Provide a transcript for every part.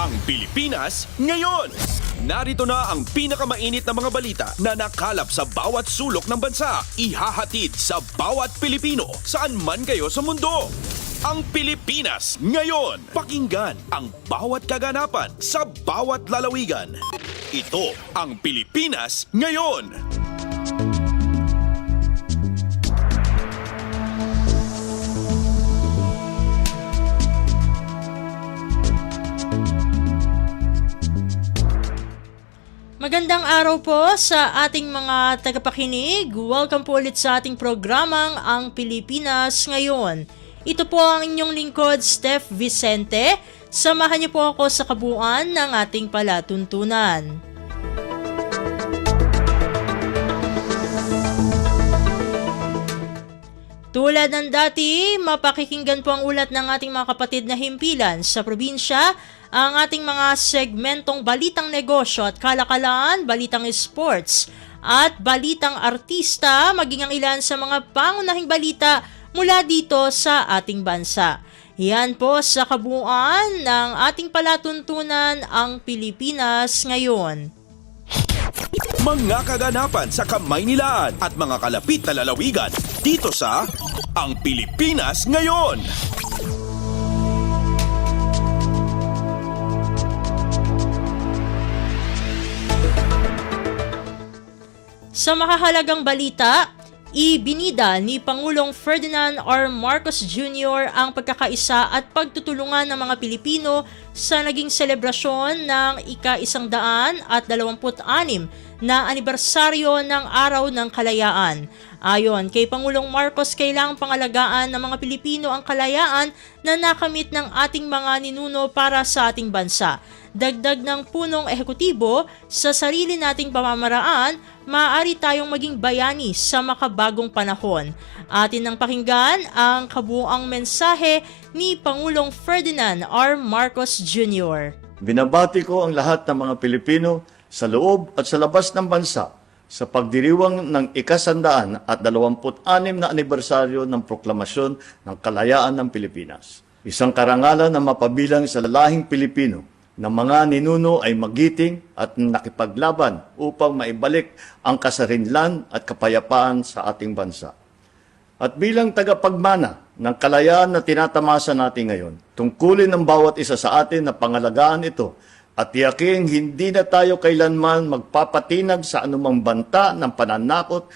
Ang Pilipinas ngayon. Narito na ang pinakamainit na mga balita na nakalap sa bawat sulok ng bansa. Ihahatid sa bawat Pilipino saan man kayo sa mundo. Ang Pilipinas ngayon. Pakinggan ang bawat kaganapan sa bawat lalawigan. Ito ang Pilipinas ngayon. Magandang araw po sa ating mga tagapakinig. Welcome po ulit sa ating programang Ang Pilipinas Ngayon. Ito po ang inyong lingkod, Steph Vicente. Samahan niyo po ako sa kabuuan ng ating palatuntunan. Tulad ng dati, mapakikinggan po ang ulat ng ating mga kapatid na himpilan sa probinsya, ang ating mga segmentong balitang negosyo at kalakalan, balitang sports at balitang artista, maging ang ilan sa mga pangunahing balita mula dito sa ating bansa. Yan po sa kabuuan ng ating palatuntunan, Ang Pilipinas Ngayon. Mga kaganapan sa Kamaynilaan at mga kalapit na lalawigan dito sa Ang Pilipinas Ngayon. Sa makahalagang balita, ibinida ni Pangulong Ferdinand R. Marcos Jr. ang pagkakaisa at pagtutulungan ng mga Pilipino sa naging selebrasyon ng ika-126 na anibersaryo ng Araw ng Kalayaan. Ayon kay Pangulong Marcos, kailangang pangalagaan ng mga Pilipino ang kalayaan na nakamit ng ating mga ninuno para sa ating bansa. Dagdag ng punong ehekutibo, sa sarili nating pamamaraan, maaari tayong maging bayani sa makabagong panahon. Atin nang pakinggan ang kabuuang mensahe ni Pangulong Ferdinand R. Marcos Jr. Binabati ko ang lahat ng mga Pilipino sa loob at sa labas ng bansa sa pagdiriwang ng ika-126 na anibersaryo ng proklamasyon ng kalayaan ng Pilipinas. Isang karangalan na mapabilang sa lalahing Pilipino na mga ninuno ay magiting at nakipaglaban upang maibalik ang kasarinlan at kapayapaan sa ating bansa. At bilang tagapagmana ng kalayaan na tinatamasa natin ngayon, tungkulin ng bawat isa sa atin na pangalagaan ito at tiyaking hindi na tayo kailanman magpapatinag sa anumang banta ng pananakop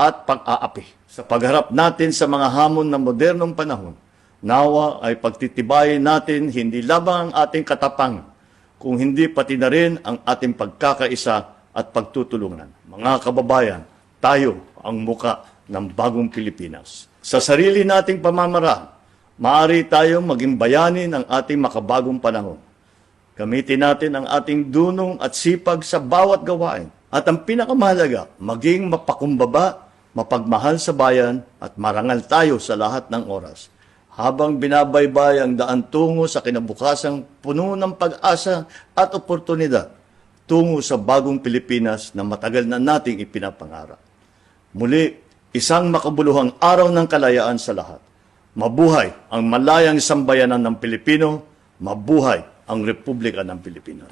at pag-aapi. Sa pagharap natin sa mga hamon ng modernong panahon, nawa ay pagtitibayin natin hindi lamang ang ating katapangan, kung hindi pati na rin ang ating pagkakaisa at pagtutulungan. Mga kababayan, tayo ang muka ng bagong Pilipinas. Sa sarili nating pamamaraan, maaari tayong maging bayani ng ating makabagong panahon. Gamitin natin ang ating dunong at sipag sa bawat gawain. At ang pinakamahalaga, maging mapakumbaba, mapagmahal sa bayan at marangal tayo sa lahat ng oras. Habang binabaybay ang daan tungo sa kinabukasang puno ng pag-asa at oportunidad, tungo sa bagong Pilipinas na matagal na nating ipinapangarap. Muli, isang makabuluhang araw ng kalayaan sa lahat. Mabuhay ang malayang sambayanan ng Pilipino, mabuhay ang Republika ng Pilipinas.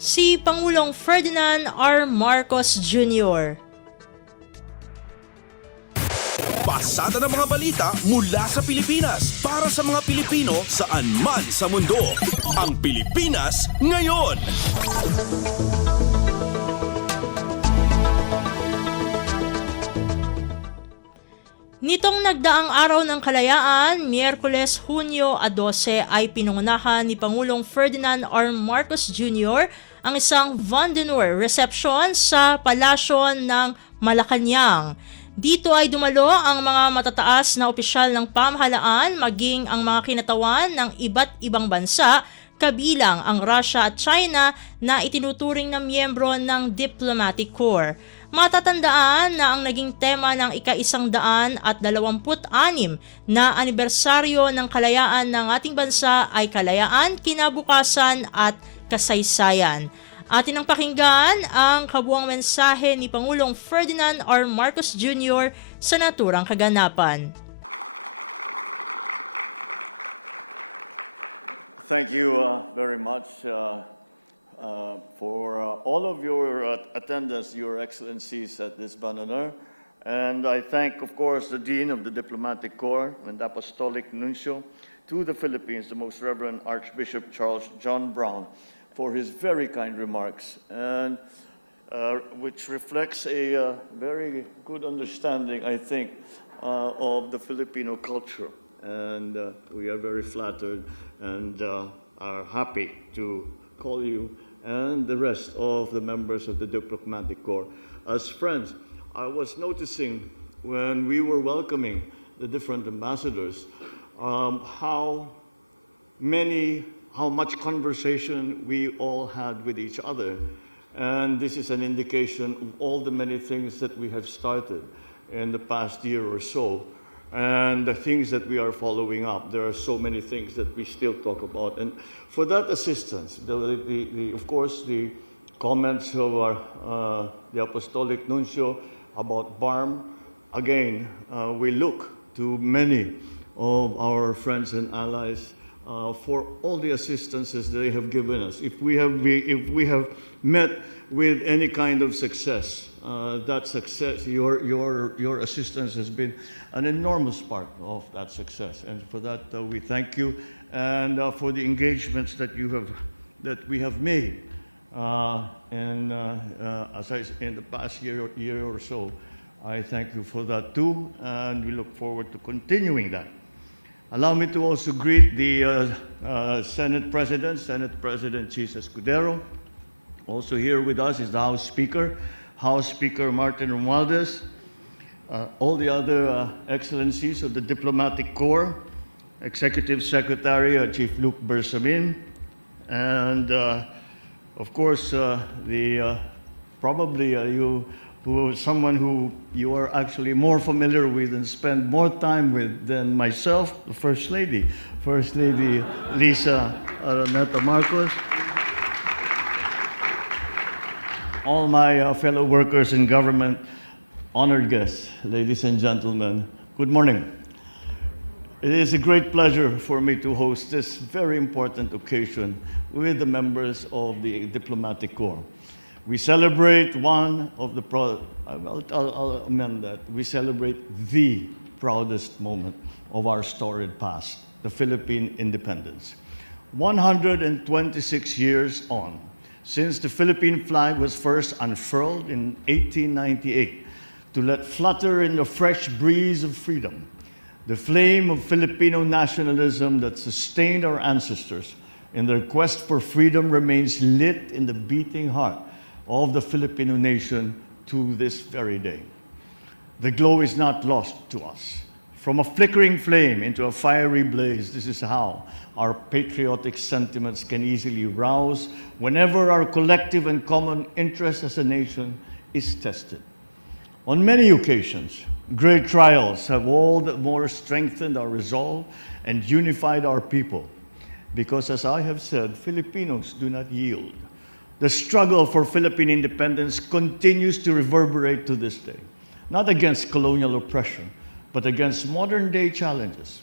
Si Pangulong Ferdinand R. Marcos Jr. Pasada ng mga balita mula sa Pilipinas para sa mga Pilipino saan man sa mundo. Ang Pilipinas Ngayon. Nitong nagdaang araw ng kalayaan, Miyerkules, Hunyo 12 ay pinangunahan ni Pangulong Ferdinand R. Marcos Jr. ang isang Vandenur reception sa Palasyo ng Malacanang. Dito ay dumalo ang mga matataas na opisyal ng pamahalaan, maging ang mga kinatawan ng iba't ibang bansa, kabilang ang Russia at China na itinuturing na miyembro ng Diplomatic Corps. Matatandaan na ang naging tema ng ika-126 na anibersaryo ng kalayaan ng ating bansa ay kalayaan, kinabukasan at kasaysayan. Atin ang pakinggan ang kabuuang mensahe ni Pangulong Ferdinand R. Marcos Jr. sa naturang kaganapan. thank you very much for all of your attendance, Your Excellencies, at this banner. And I thank, of course, the Dean of the Diplomatic Corps and Apostolic Nuncio to the Philippines, the Most Reverend Archbishop Charles John Brown, for his very kind remarks, and which reflects a very good understanding, I think, of the Filipino culture. And we are very flattered and are happy to call you and the rest of the members of the Diplomatic Corps as friends. I was noticing when we were welcoming the different ambassadors how much conversation we all had with each other. And this is an indication of all the many things that we have started in the past year or so, and the things that we are following up. There are so many things that we still talk about. And for that assistance, of course, the comments of the Apostolic Nuncio about BARM, again, we look to many of our friends and allies for all the assistances they have given us. If we have met with any kind of success, that success, your assistance has been an enormous part of that success, and for that we thank you, and for the engagements that we have made, in the past year or so. I thank you for that too, and we look forward to continuing that. Allow me to also greet the Senate President Chis Escudero. Also here with us is the House Speaker Martin Romualdez, all the other excellencies of the Diplomatic Corps, Executive Secretary Chief Luke Bersamin, and of course someone who you are actually more familiar with and spend more time with than myself, the First Lady Lisa Araneta Marcos. All my fellow workers in government, honored guests, ladies and gentlemen, good morning. It is a great pleasure for me to host this very important occasion with the members of the Diplomatic Corps. We celebrate I'll amend that. We celebrate the proudest moment of our storied past, the Philippine independence. 126 years on, since the Philippine flag was first unfurled in 1898 to let flutter in the fresh breeze of freedom, the flame of Filipino nationalism that sustained our ancestors in their quest for freedom remains lit in the beating heart of the Filipino nation to this very day. The glow is not lost to us. From a flickering flame into a fiery blaze, this is how our patriotic sentiments can easily rouse whenever our collective and common interest as a nation is tested. On many occasions, great trials have all the more strengthened our resolve and unified our people. Because as I have said, Filipinos do not yield. The struggle for Philippine independence continues to reverberate to this day, not against colonial oppression, but against modern-day challenges.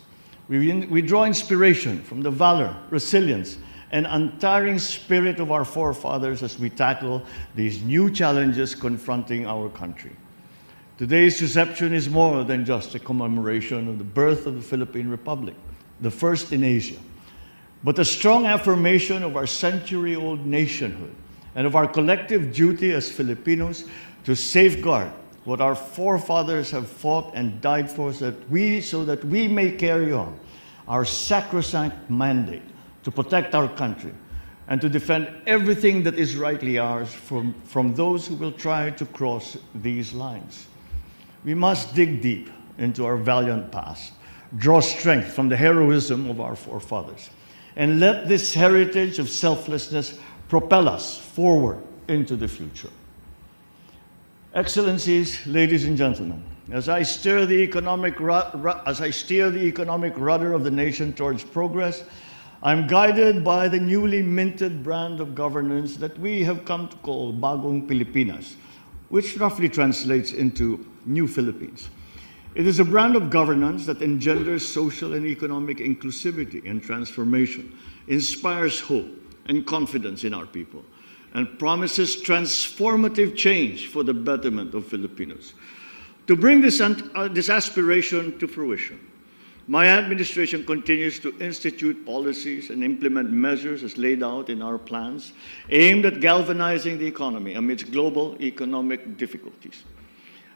We draw inspiration from the valor, resilience, and untiring spirit of our forefathers as we tackle these new challenges confronting our country. Today's reception is more than just a commemoration of the birth of the Philippine Republic, the first in Asia, but a strong affirmation of our century-old nationhood and of our collective duty as Filipinos to safeguard what our forefathers have fought and died for, so that we may carry on our sacrosanct mandate to protect our country and to defend everything that is rightly ours from those who will try to cross these lines. We must dig deep into our valiant past, draw strength from the heroism of our forefathers, and let this heritage of selflessness propel us forward into the future. Excellencies, ladies and gentlemen, as I steer the economic rudder of the nation towards progress, I'm guided by the newly minted brand of governance that we have come to call Bagong Pilipinas, which roughly translates into New Philippines. It is a brand of governance that engenders social and economic inclusivity and transformation, inspires hope and confidence in our people, and promises transformative change for the betterment of Filipinos. To bring this aspiration to fruition, my administration continues to institute policies and implement measures as laid out in our plans aimed at galvanizing the economy amidst global economic difficulties.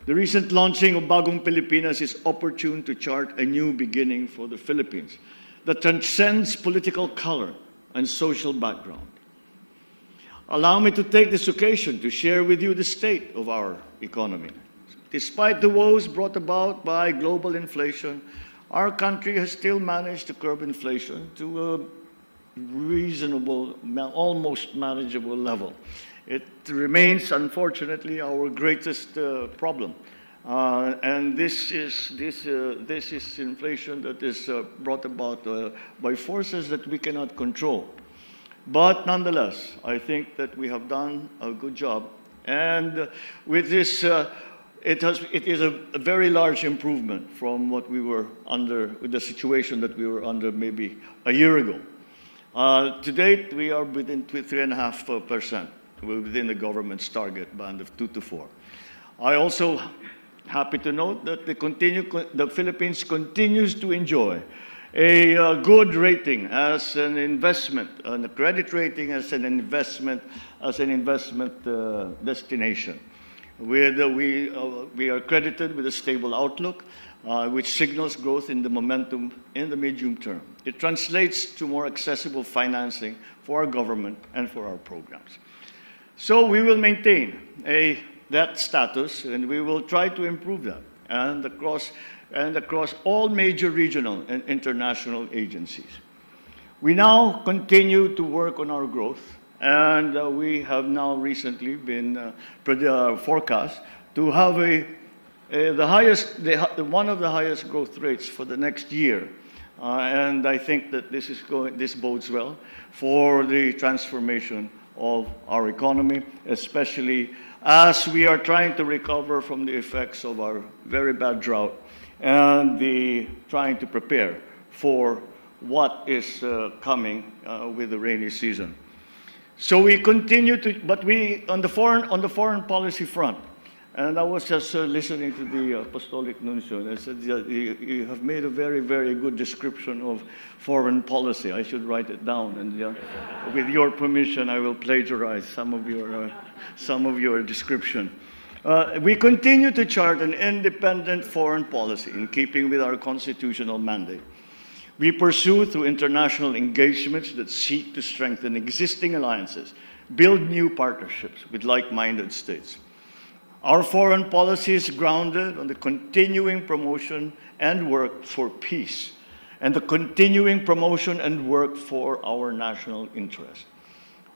The recent launching of Bagong Pilipinas is opportune to chart a new beginning for the Philippines that transcends political color and social background. Allow me to take this occasion to share with you the state of our economy. Despite the woes brought about by global inflation, our country has still managed to curb inflation to a reasonable, almost manageable level. It remains, unfortunately, our greatest problem. And this is inflation that is brought about by forces that we cannot control. But nonetheless, I think that we have done a good job. And with this, it is a very large improvement from what we were under, with the situation that we were under maybe a year ago. To date, we are within 3.5%. We're within the government's target band of 2 to 4. I also happy to note that the Philippines continues to enjoy a good rating as an investment, and a credit rating as an investment destination. We are credited with a stable outlook, which signals growth in the momentum in the medium term. It translates to more accessible financing for our government and for our programs. So we will maintain that status, and we will try to improve that, and across all major regional and international agencies. We now continue to work on our growth, and we have now recently been forecast to have one of the highest growth rates for the next year. And I think that this bodes well for the transformation of our economy, especially as we are trying to recover from the effects of our very bad drought and trying to prepare for what is coming with the rainy season. So we continue to, but on the foreign policy front, and I was just listening to the Apostolic Nuncio, and I said, you have made a very, very good description of foreign policy. I should write it down, and with your permission, I will plagiarize some of your description. We continue to chart an independent foreign policy in keeping with our constitutional mandate. We pursue through international engagements that seek to strengthen existing alliances, build new partnerships with like-minded states. Our foreign policy is grounded on the continuing promotion and work for peace, and the continuing promotion and work for our national interest.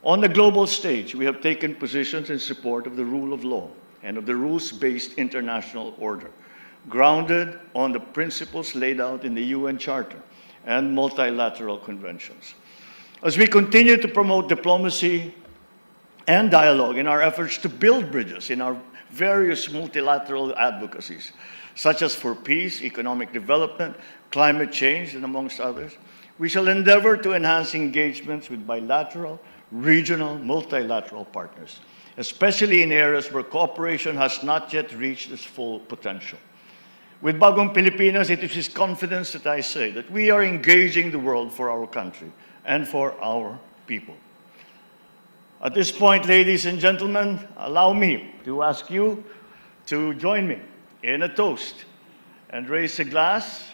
On the global stage, we have taken positions in support of the rule of law and of the rules-based international order, grounded on the principles laid out in the UN Charter and multilateral conventions. As we continue to promote diplomacy and dialogue in our efforts to build bridges in our various multilateral advocacies, such as for peace, economic development, climate change, and amongst others, we shall endeavor to enhance engagements with bilateral, regional, multilateral partners, especially in areas where cooperation has not yet reached its full potential. With Bagong Pilipinas, it is with confidence that I say that we are engaging the world for our country and for our people. At this point, ladies and gentlemen, allow me to ask you to join me in a toast and raise a glass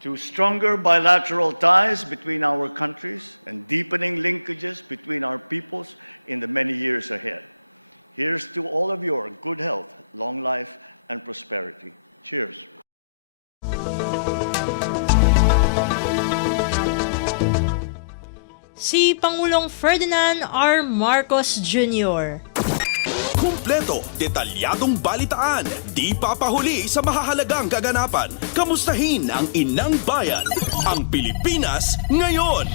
to stronger bilateral ties between our countries and deepening linkages between our peoples in the many years ahead. Here's to all of your good health, long life, and prosperity. Cheers. Si Pangulong Ferdinand R. Marcos Jr. Kumpleto, detalyadong balitaan, di papahuli sa mahahalagang kaganapan. Kamustahin ang inang bayan, ang Pilipinas ngayon.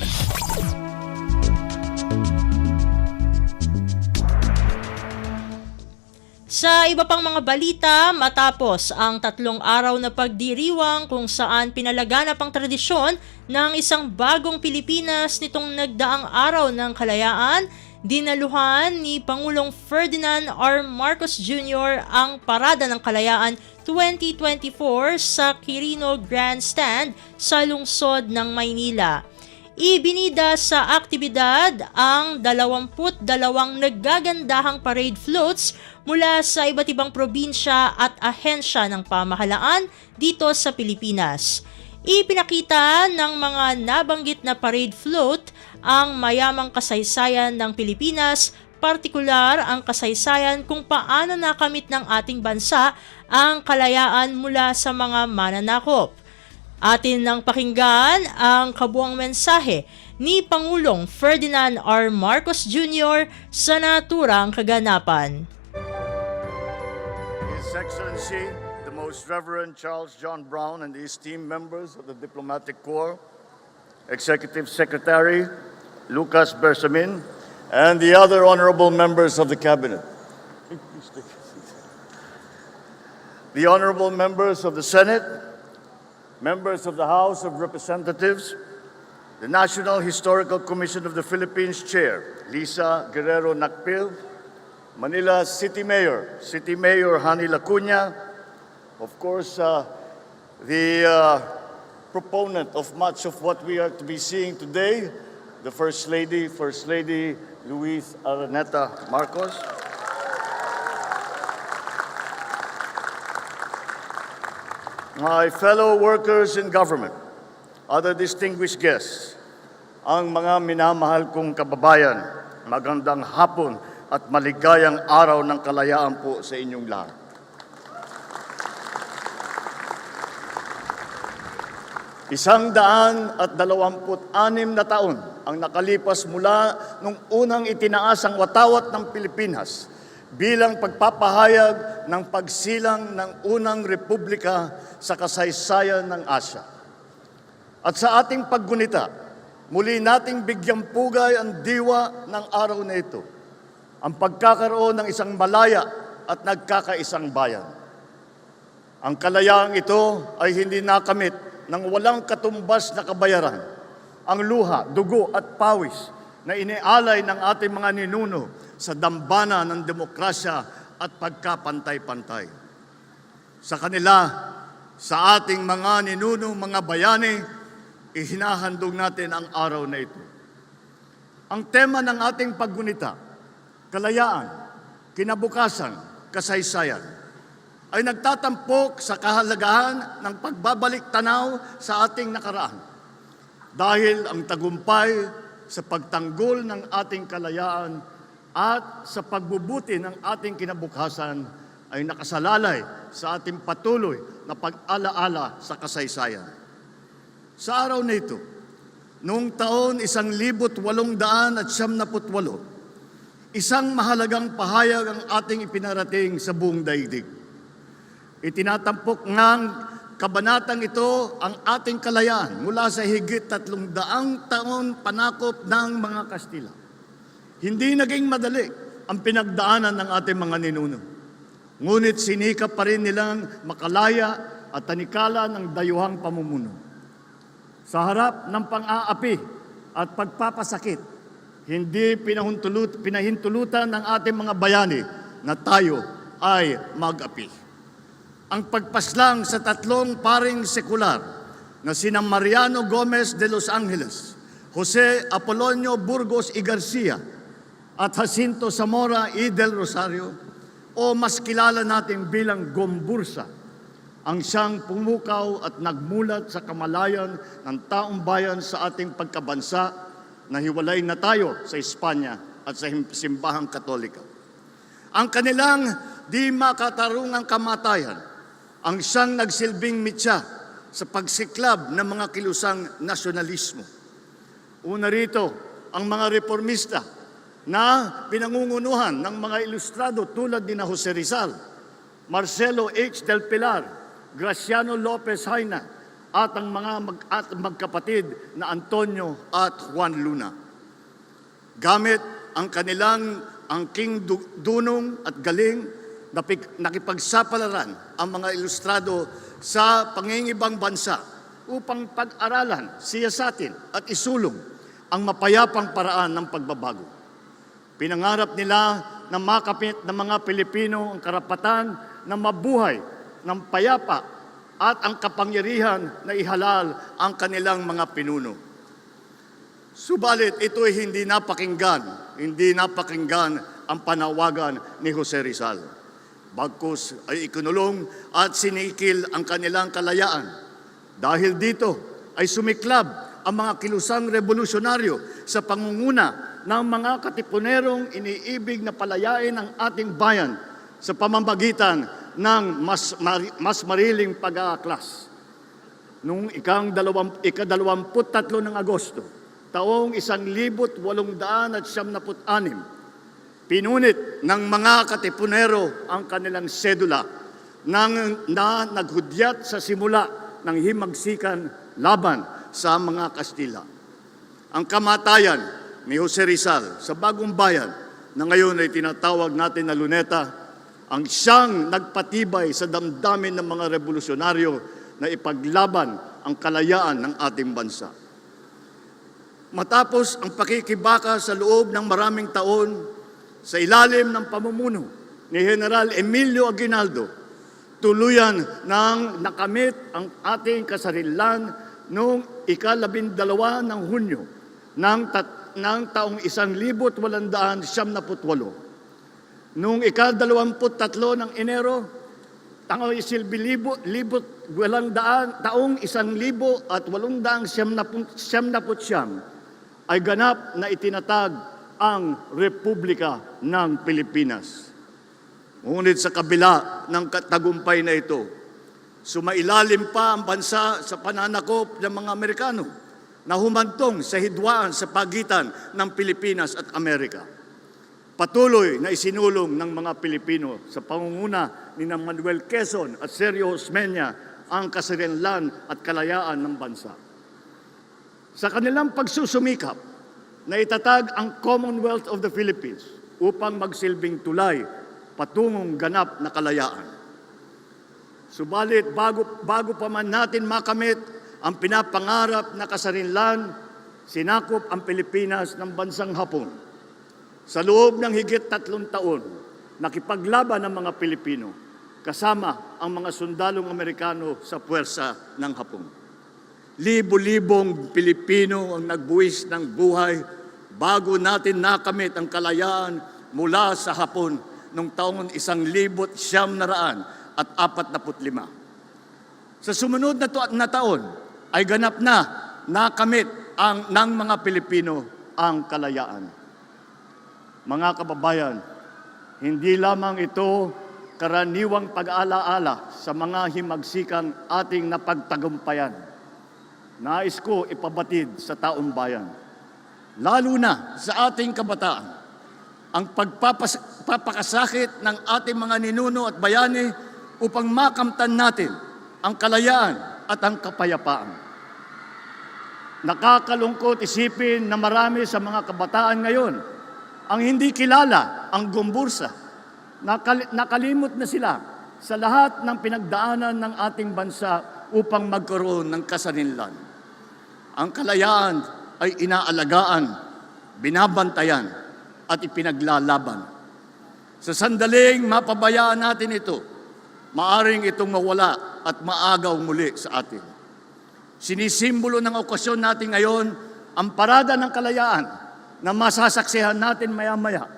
Sa iba pang mga balita, matapos ang 3 araw na pagdiriwang kung saan pinalaganap ang tradisyon ng isang bagong Pilipinas nitong nagdaang araw ng kalayaan, dinaluhan ni Pangulong Ferdinand R. Marcos Jr. ang Parada ng Kalayaan 2024 sa Quirino Grandstand sa lungsod ng Maynila. Ibinida sa aktibidad ang 22 naggagandahang parade floats mula sa iba't ibang probinsya at ahensya ng pamahalaan dito sa Pilipinas. Ipinakita ng mga nabanggit na parade float ang mayamang kasaysayan ng Pilipinas, partikular ang kasaysayan kung paano nakamit ng ating bansa ang kalayaan mula sa mga mananakop. Atin nang pakinggan ang kabuang mensahe ni Pangulong Ferdinand R. Marcos Jr. sa naturang kaganapan. His Excellency, the Most Reverend Charles John Brown and his team members of the Diplomatic Corps, Executive Secretary Lucas Bersamin, and the other honorable members of the Cabinet. The honorable members of the Senate, members of the House of Representatives, the National Historical Commission of the Philippines Chair, Lisa Guerrero Nakpil, Manila City Mayor Hani Lacuna, of course, the proponent of much of what we are to be seeing today, the First Lady Luis Araneta Marcos, my fellow workers in government, other distinguished guests, ang mga minamahal kong kababayan, magandang hapon at maligayang araw ng kalayaan po sa inyong lahat. Isang-daan at 26 na taon ang nakalipas mula nung unang itinaas ang watawat ng Pilipinas bilang pagpapahayag ng pagsilang ng unang republika sa kasaysayan ng Asya. At sa ating paggunita, muli nating bigyang pugay ang diwa ng araw na ito, ang pagkakaroon ng isang malaya at nagkakaisang bayan. Ang kalayaang ito ay hindi nakamit ng walang katumbas na kabayaran, ang luha, dugo at pawis na inialay ng ating mga ninuno sa dambana ng demokrasya at pagkapantay-pantay. Sa kanila, sa ating mga ninuno, mga bayani, ihinahandog natin ang araw na ito. Ang tema ng ating paggunita, kalayaan, kinabukasan, kasaysayan, ay nagtatampok sa kahalagahan ng pagbabalik tanaw sa ating nakaraan. Dahil ang tagumpay sa pagtanggol ng ating kalayaan at sa pagbubuti ng ating kinabukasan ay nakasalalay sa ating patuloy na pag-alaala sa kasaysayan. Sa araw na ito, noong taon 1878, isang mahalagang pahayag ang ating ipinarating sa buong daigdig. Itinatampok ngang kabanatang ito ang ating kalayaan mula sa higit 300 taon panakop ng mga Kastila. Hindi naging madali ang pinagdaanan ng ating mga ninuno. Ngunit sinikap pa rin nilang makalaya at tanikala ng dayuhang pamumuno. Sa harap ng pang-aapi at pagpapasakit, hindi pinahintulutan ng ating mga bayani na tayo ay mag-api. Ang pagpaslang sa 3 paring sekular na sina Mariano Gomez de Los Angeles, Jose Apolonio Burgos y Garcia at Jacinto Zamora y del Rosario, o mas kilala natin bilang Gombursa, ang siyang pumukaw at nagmulat sa kamalayan ng taong bayan sa ating pagkabansa na hiwalay na tayo sa Espanya at sa simbahang Katolika. Ang kanilang di makatarungang kamatayan ang siyang nagsilbing mitya sa pagsiklab ng mga kilusang nasyonalismo. Una rito, ang mga reformista na pinangungunuhan ng mga ilustrado tulad ni Jose Rizal, Marcelo H. del Pilar, Graciano Lopez Haina, at ang mga magkapatid na Antonio at Juan Luna. Gamit ang kanilang angking dunong at galing, nakipagsapalaran ang mga ilustrado sa pangingibang bansa upang pag-aralan, siyasatin at isulong ang mapayapang paraan ng pagbabago. Pinangarap nila na makamit ng mga Pilipino ang karapatan na mabuhay ng payapa at ang kapangyarihan na ihalal ang kanilang mga pinuno. Subalit ito ay hindi napakinggan ang panawagan ni Jose Rizal. Bagkus ay ikinulong at sinikil ang kanilang kalayaan. Dahil dito ay sumiklab ang mga kilusang revolusyonaryo sa pangunguna ng mga katipunerong iniibig na palayain ang ating bayan sa pamamagitan ng mas mariling pag-aaklas. Noong ika-23 ng Agosto, taong 1876, pinunit ng mga katipunero ang kanilang sedula na naghudyat sa simula ng himagsikan laban sa mga Kastila. Ang kamatayan ni Jose Rizal sa Bagong Bayan na ngayon ay tinatawag natin na Luneta, ang siyang nagpatibay sa damdamin ng mga revolusyonaryo na ipaglaban ang kalayaan ng ating bansa. Matapos ang pakikibaka sa loob ng maraming taon, sa ilalim ng pamumuno ni General Emilio Aguinaldo, tuluyan nang nakamit ang ating kasarilan noong ika-12 ng Hunyo ng taong 1878. Noong ika-23 ng Enero, taong 1879 ay ganap na itinatag ang Republika ng Pilipinas. Ngunit sa kabila ng tagumpay na ito, sumailalim pa ang bansa sa pananakop ng mga Amerikano na humantong sa hidwaan sa pagitan ng Pilipinas at Amerika. Patuloy na isinulong ng mga Pilipino sa pangunguna ni Manuel Quezon at Sergio Osmeña ang kasarinlan at kalayaan ng bansa. Sa kanilang pagsusumikap na itatag ang Commonwealth of the Philippines upang magsilbing tulay patungong ganap na kalayaan. Subalit bago pa man natin makamit ang pinapangarap na kasarinlan, sinakop ang Pilipinas ng bansang Hapon. Sa loob ng higit 3 taon, nakipaglaban ang mga Pilipino kasama ang mga sundalong Amerikano sa puwersa ng Hapon. Libo-libong Pilipino ang nagbuwis ng buhay bago natin nakamit ang kalayaan mula sa Hapon noong taong 1945. Sa sumunod na taon ay ganap na nakamit ng mga Pilipino ang kalayaan. Mga kababayan, hindi lamang ito karaniwang pag-alaala sa mga himagsikang ating napagtagumpayan. Nais ko ipabatid sa taong bayan, lalo na sa ating kabataan, ang pagpapakasakit ng ating mga ninuno at bayani upang makamtan natin ang kalayaan at ang kapayapaan. Nakakalungkot isipin na marami sa mga kabataan ngayon ang hindi kilala ang Gumbursa. Nakalimot na sila sa lahat ng pinagdaanan ng ating bansa upang magkaroon ng kasarinlan. Ang kalayaan ay inaalagaan, binabantayan, at ipinaglalaban. Sa sandaling mapabayaan natin ito, maaring itong mawala at maagaw muli sa atin. Sinisimbolo ng okasyon natin ngayon ang parada ng kalayaan na masasaksihan natin maya-maya.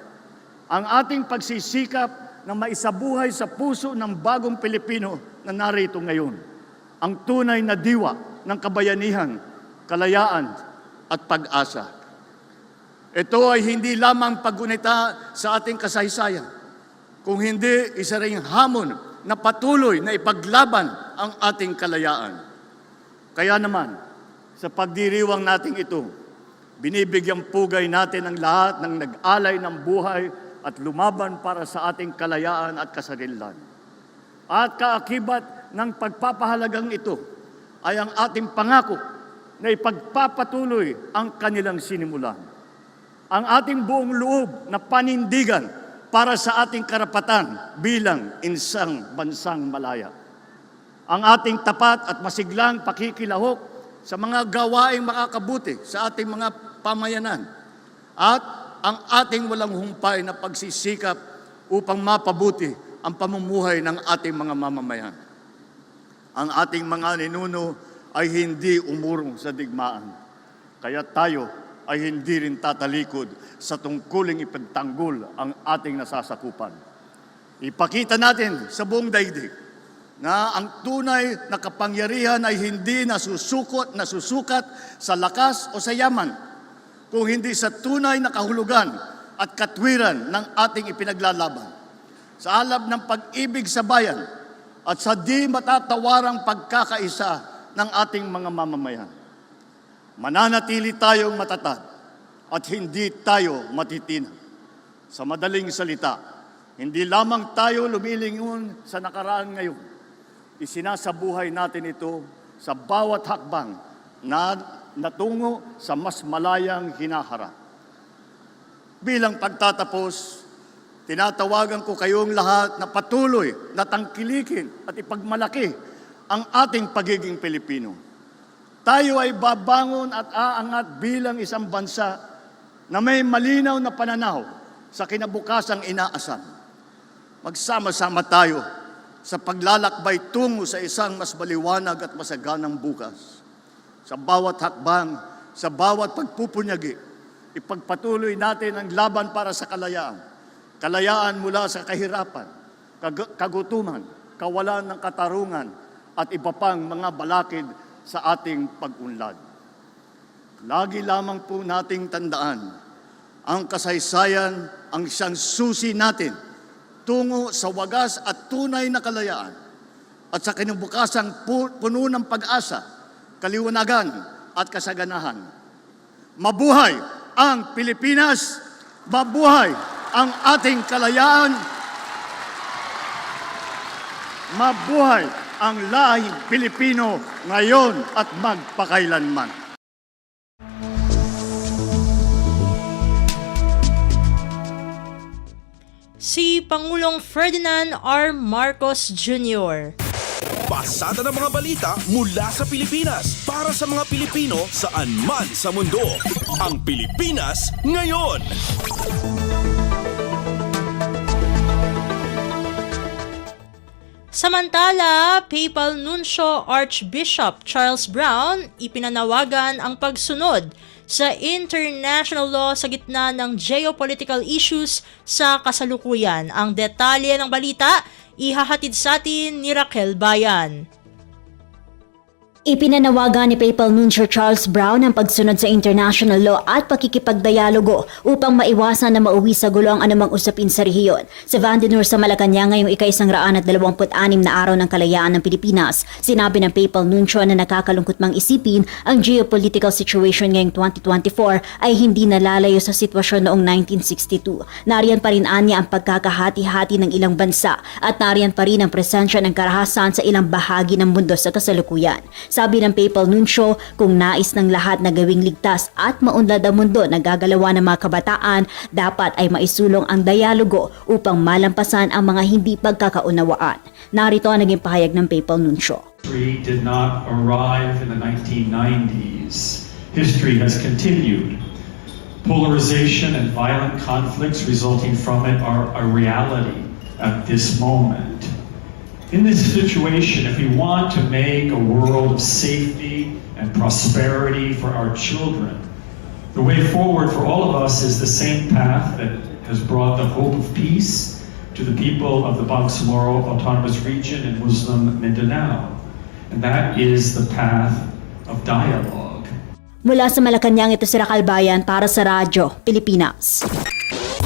Ang ating pagsisikap na maisabuhay sa puso ng bagong Pilipino na narito ngayon. Ang tunay na diwa ng kabayanihan, kalayaan at pag-asa. Ito ay hindi lamang paggunita sa ating kasaysayan, kung hindi isa ring hamon na patuloy na ipaglaban ang ating kalayaan. Kaya naman, sa pagdiriwang nating ito, binibigyang pugay natin ang lahat ng nag-alay ng buhay at lumaban para sa ating kalayaan at kasarinlan. At kaakibat ng pagpapahalagang ito ay ang ating pangako na ipagpapatuloy ang kanilang sinimulan. Ang ating buong loob na panindigan para sa ating karapatan bilang isang bansang malaya. Ang ating tapat at masiglang pakikilahok sa mga gawaing makakabuti sa ating mga pamayanan at ang ating walang humpay na pagsisikap upang mapabuti ang pamumuhay ng ating mga mamamayan. Ang ating mga ninuno ay hindi umurong sa digmaan, kaya tayo ay hindi rin tatalikod sa tungkuling ipagtanggol ang ating nasasakupan. Ipakita natin sa buong daigdig na ang tunay na kapangyarihan ay hindi nasusukat sa lakas o sa yaman, kung hindi sa tunay na kahulugan at katwiran ng ating ipinaglalaban. Sa alab ng pag-ibig sa bayan at sa di matatawarang pagkakaisa ng ating mga mamamayan. Mananatili tayong matatag at hindi tayo matitinag. Sa madaling salita, hindi lamang tayo lumilingon sa nakaraan ngayon. Isinasabuhay natin ito sa bawat hakbang na natungo sa mas malayang hinaharap. Bilang pagtatapos, tinatawagan ko kayong lahat na patuloy na tangkilikin at ipagmalaki ang ating pagiging Pilipino. Tayo ay babangon at aangat bilang isang bansa na may malinaw na pananaw sa kinabukasang inaasam. Magsama-sama tayo sa paglalakbay tungo sa isang mas maliwanag at masaganang bukas. Sa bawat hakbang, sa bawat pagpupunyagi, ipagpatuloy natin ang laban para sa kalayaan. Kalayaan mula sa kahirapan, kagutuman, kawalan ng katarungan, at iba pang mga balakid sa ating pag-unlad. Lagi lamang po nating tandaan, ang kasaysayan ang siyang susi natin tungo sa wagas at tunay na kalayaan at sa kinabukasang puno ng pag-asa, kaliwanagan at kasaganahan. Mabuhay ang Pilipinas! Mabuhay ang ating kalayaan! Mabuhay ang lahing Pilipino ngayon at magpakailanman! Si Pangulong Ferdinand R. Marcos Jr. Pasada ng mga balita mula sa Pilipinas para sa mga Pilipino saan man sa mundo. Ang Pilipinas ngayon. Samantala, Papal Nuncio Archbishop Charles Brown ipinanawagan ang pagsunod sa international law sa gitna ng geopolitical issues sa kasalukuyan. Ang detalye ng balita, ihahatid sa atin ni Raquel Bayan. Ipinanawagan ni Papal Nuncio Charles Brown ang pagsunod sa international law at pakikipagdialogo upang maiwasan na mauwi sa gulo ang anumang usapin sa rehiyon. Sa Vandenur sa Malacanang ngayong ika-126 na araw ng kalayaan ng Pilipinas, sinabi ng Papal Nuncio na nakakalungkot mang isipin ang geopolitical situation ngayong 2024 ay hindi nalalayo sa sitwasyon noong 1962. Nariyan pa rin anya ang pagkakahati-hati ng ilang bansa at nariyan pa rin ang presensya ng karahasan sa ilang bahagi ng mundo sa kasalukuyan. Sabi ng Papal Nuncio, kung nais ng lahat na gawing ligtas at maunlad ang mundo na gagalawan ng mga kabataan, dapat ay maisulong ang dialogo upang malampasan ang mga hindi pagkakaunawaan. Narito ang naging pahayag ng Papal Nuncio. History did not arrive in the 1990s. History has continued. Polarization and violent conflicts resulting from it are a reality at this moment. In this situation, if we want to make a world of safety and prosperity for our children, the way forward for all of us is the same path that has brought the hope of peace to the people of the Bangsamoro Autonomous Region in Muslim Mindanao. And that is the path of dialogue. Mula sa Malacanang, ito si Raquel Bayan para sa Radyo Pilipinas.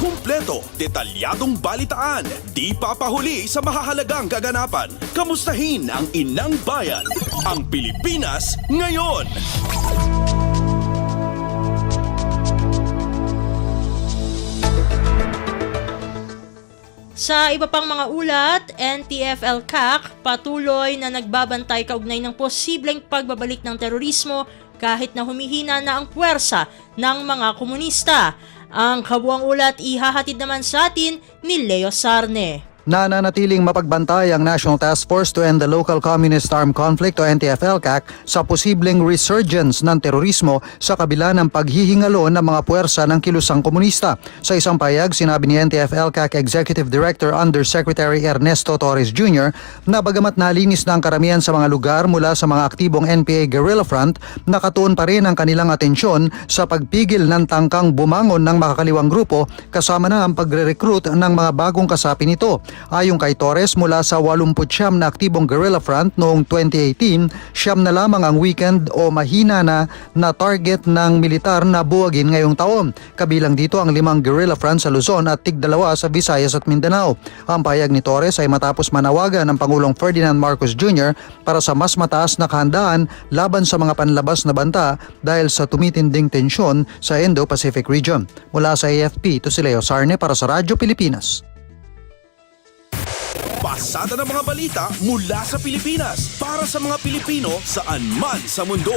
Kumpleto, detalyadong balitaan, di papahuli sa mahahalagang kaganapan. Kamustahin ang inang bayan, ang Pilipinas ngayon. Sa iba pang mga ulat, NTF-ELCAC patuloy na nagbabantay kaugnay ng posibleng pagbabalik ng terorismo kahit na humihina na ang puwersa ng mga komunista. Ang kabuang ulat ihahatid naman sa atin ni Leo Sarne. Nananatiling mapagbantay ang National Task Force to End the Local Communist Armed Conflict o NTF-ELCAC sa posibleng resurgence ng terorismo sa kabila ng paghihingalo ng mga puwersa ng kilusang komunista. Sa isang payag, sinabi ni NTF-ELCAC Executive Director Undersecretary Ernesto Torres Jr. na bagamat nalinis na ang karamihan sa mga lugar mula sa mga aktibong NPA guerrilla front, nakatuon pa rin ang kanilang atensyon sa pagpigil ng tangkang bumangon ng makakaliwang grupo kasama na ang pagre-recruit ng mga bagong kasapi nito. Ayon kay Torres, mula sa 89 na aktibong guerrilla front noong 2018, 9 na lamang ang weekend o mahina na target ng militar na buwagin ngayong taon. Kabilang dito ang 5 guerrilla front sa Luzon at tig-2 sa Visayas at Mindanao. Ang payag ni Torres ay matapos manawagan ng Pangulong Ferdinand Marcos Jr. para sa mas mataas na kahandaan laban sa mga panlabas na banta dahil sa tumitinding tensyon sa Indo-Pacific region. Mula sa AFP, ito si Leo Sarne para sa Radyo Pilipinas. Pasada ng mga balita mula sa Pilipinas para sa mga Pilipino saan man sa mundo.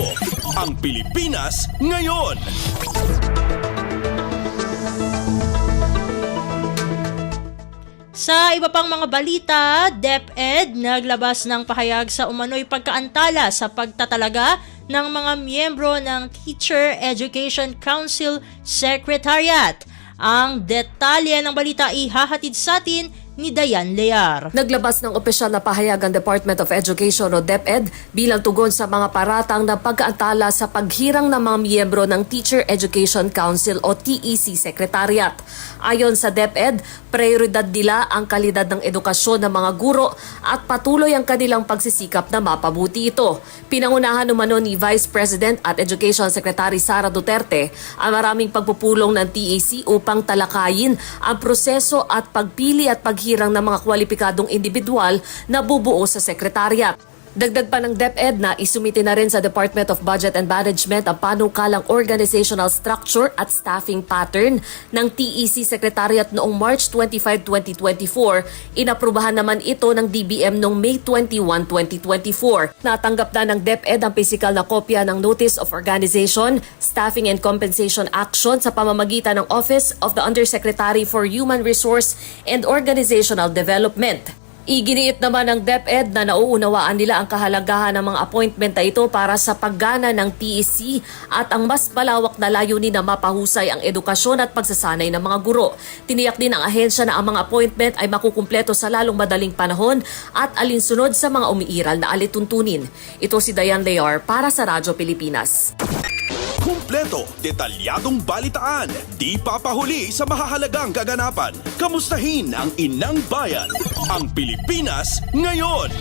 Ang Pilipinas ngayon. Sa iba pang mga balita, DepEd naglabas ng pahayag sa umano'y pagkaantala sa pagtatalaga ng mga miyembro ng Teacher Education Council Secretariat. Ang detalye ng balita ihahatid sa atin ni Dayan Lear. Naglabas ng opisyal na pahayag ang Department of Education o DepEd bilang tugon sa mga paratang na pag-aantala sa paghirang ng mga miyembro ng Teacher Education Council o TEC Secretariat. Ayon sa DepEd, prioridad nila ang kalidad ng edukasyon ng mga guro at patuloy ang kanilang pagsisikap na mapabuti ito. Pinangunahan umano ni Vice President at Education Secretary Sara Duterte ang maraming pagpupulong ng TEC upang talakayin ang proseso at pagpili at paghirang ng mga kwalipikadong individual na bubuo sa sekretariat. Dagdag pa ng DepEd na isumite na rin sa Department of Budget and Management ang panukalang organizational structure at staffing pattern ng TEC Secretariat noong March 25, 2024. Inaprubahan naman ito ng DBM noong May 21, 2024. Natanggap na ng DepEd ang pisikal na kopya ng Notice of Organization, Staffing and Compensation Action sa pamamagitan ng Office of the Undersecretary for Human Resource and Organizational Development. Iginiit naman ng DepEd na nauunawaan nila ang kahalagahan ng mga appointment na ito para sa paggana ng TEC at ang mas malawak na layunin na mapahusay ang edukasyon at pagsasanay ng mga guro. Tiniyak din ng ahensya na ang mga appointment ay makukumpleto sa lalong madaling panahon at alinsunod sa mga umiiral na alituntunin. Ito si Dayan Lear para sa Radyo Pilipinas. Kumpleto, detalyadong balitaan, di papahuli sa mahahalagang kaganapan. Kamustahin ang inang bayan, ang Pilipinas ngayon.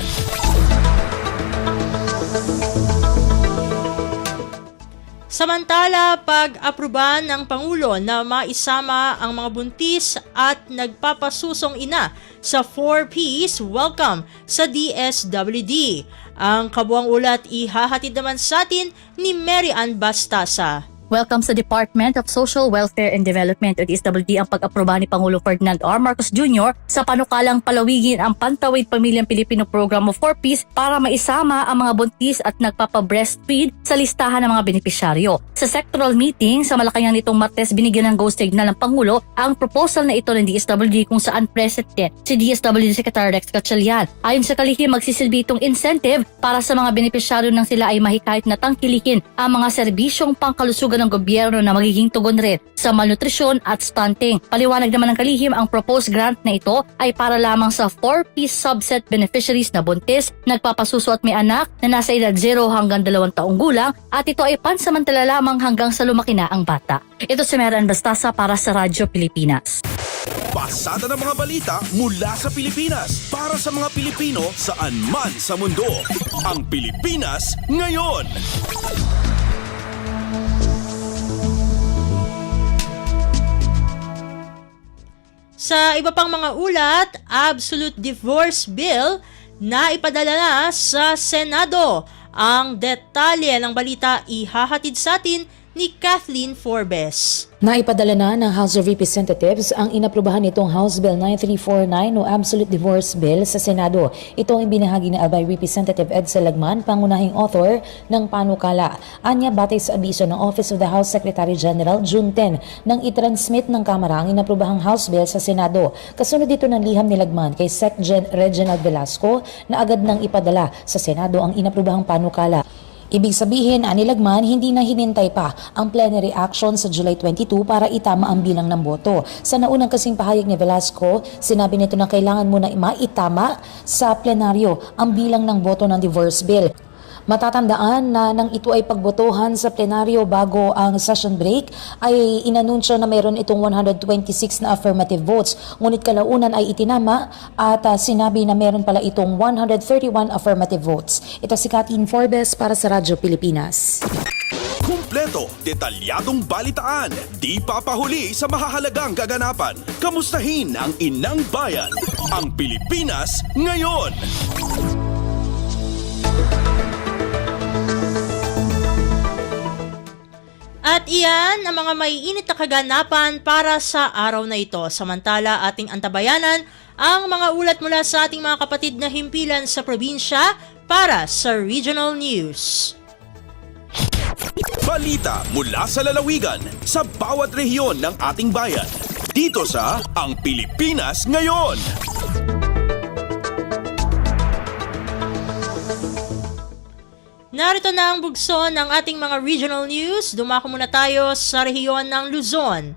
Samantala, pag-aproban ng Pangulo na maisama ang mga buntis at nagpapasusong ina sa 4Ps welcome sa DSWD. Ang kabuang ulat ihahatid naman sa atin ni Mary Ann Bastasa. Welcome sa Department of Social Welfare and Development o DSWD ang pag-aproba ni Pangulo Ferdinand R. Marcos Jr. sa panukalang palawigin ang Pantawid Pamilyang Pilipino Program of 4Ps para maisama ang mga buntis at nagpapa-breastfeed sa listahan ng mga benepisyaryo. Sa sectoral meeting sa Malacanang nitong Martes, binigyan ng go signal ng Pangulo ang proposal na ito ng DSWD kung saan president si DSWD Secretary Rex Gatchalian. Ayon sa kalihim, magsisilbi itong incentive para sa mga benepisyaryo nang sila ay mahikayat na tangkilikin ang mga serbisyong pangkalusugan ng gobyerno na magiging tugon rin sa malnutrisyon at stunting. Paliwanag naman ng kalihim, ang proposed grant na ito ay para lamang sa 4P subset beneficiaries na buntis, nagpapasuso at may anak na nasa edad 0 hanggang 2 taong gulang at ito ay pansamantala lamang hanggang sa lumaki na ang bata. Ito si Mary Ann Bastasa para sa Radyo Pilipinas. Pasada ng mga balita mula sa Pilipinas para sa mga Pilipino saan man sa mundo. Ang Pilipinas ngayon. Sa iba pang mga ulat, Absolute Divorce Bill na ipadala na sa Senado. Ang detalye ng balita ihahatid sa atin ni Kathleen Forbes. Naipadala na ng House of Representatives ang inaprubahan nitong House Bill 9349 o Absolute Divorce Bill sa Senado. Ito ang binahagi ni Albay Representative Edsel Lagman, pangunahing author ng panukala. Anya, batay sa abiso ng Office of the House Secretary General, June 10, nang itransmit ng Kamara ang inaprubahang House Bill sa Senado. Kasunod dito ng liham ni Lagman kay Sec. Gen. Reginald Velasco na agad nang ipadala sa Senado ang inaprubahang panukala. Ibig sabihin, ani Lagman, hindi na hinintay pa ang plenary action sa July 22 para itama ang bilang ng boto. Sa naunang kasing pahayag ni Velasco, sinabi nito na kailangan muna maitama sa plenaryo ang bilang ng boto ng divorce bill. Matatandaan na nang ito ay pagbotohan sa plenaryo bago ang session break ay inanunsyo na mayroon itong 126 na affirmative votes. Ngunit kalaunan ay itinama at sinabi na mayroon pala itong 131 affirmative votes. Ito si Kathleen Forbes para sa Radyo Pilipinas. Kumpleto, detalyadong balitaan, di papahuli sa mahahalagang kaganapan. Kamustahin ang inang bayan, ang Pilipinas ngayon. At iyan ang mga maiinit na kaganapan para sa araw na ito. Samantala, ating antabayanan ang mga ulat mula sa ating mga kapatid na himpilan sa probinsya para sa Regional News. Balita mula sa lalawigan sa bawat rehiyon ng ating bayan. Dito sa Ang Pilipinas Ngayon. Narito na ang bugso ng ating mga regional news. Dumako muna tayo sa rehiyon ng Luzon.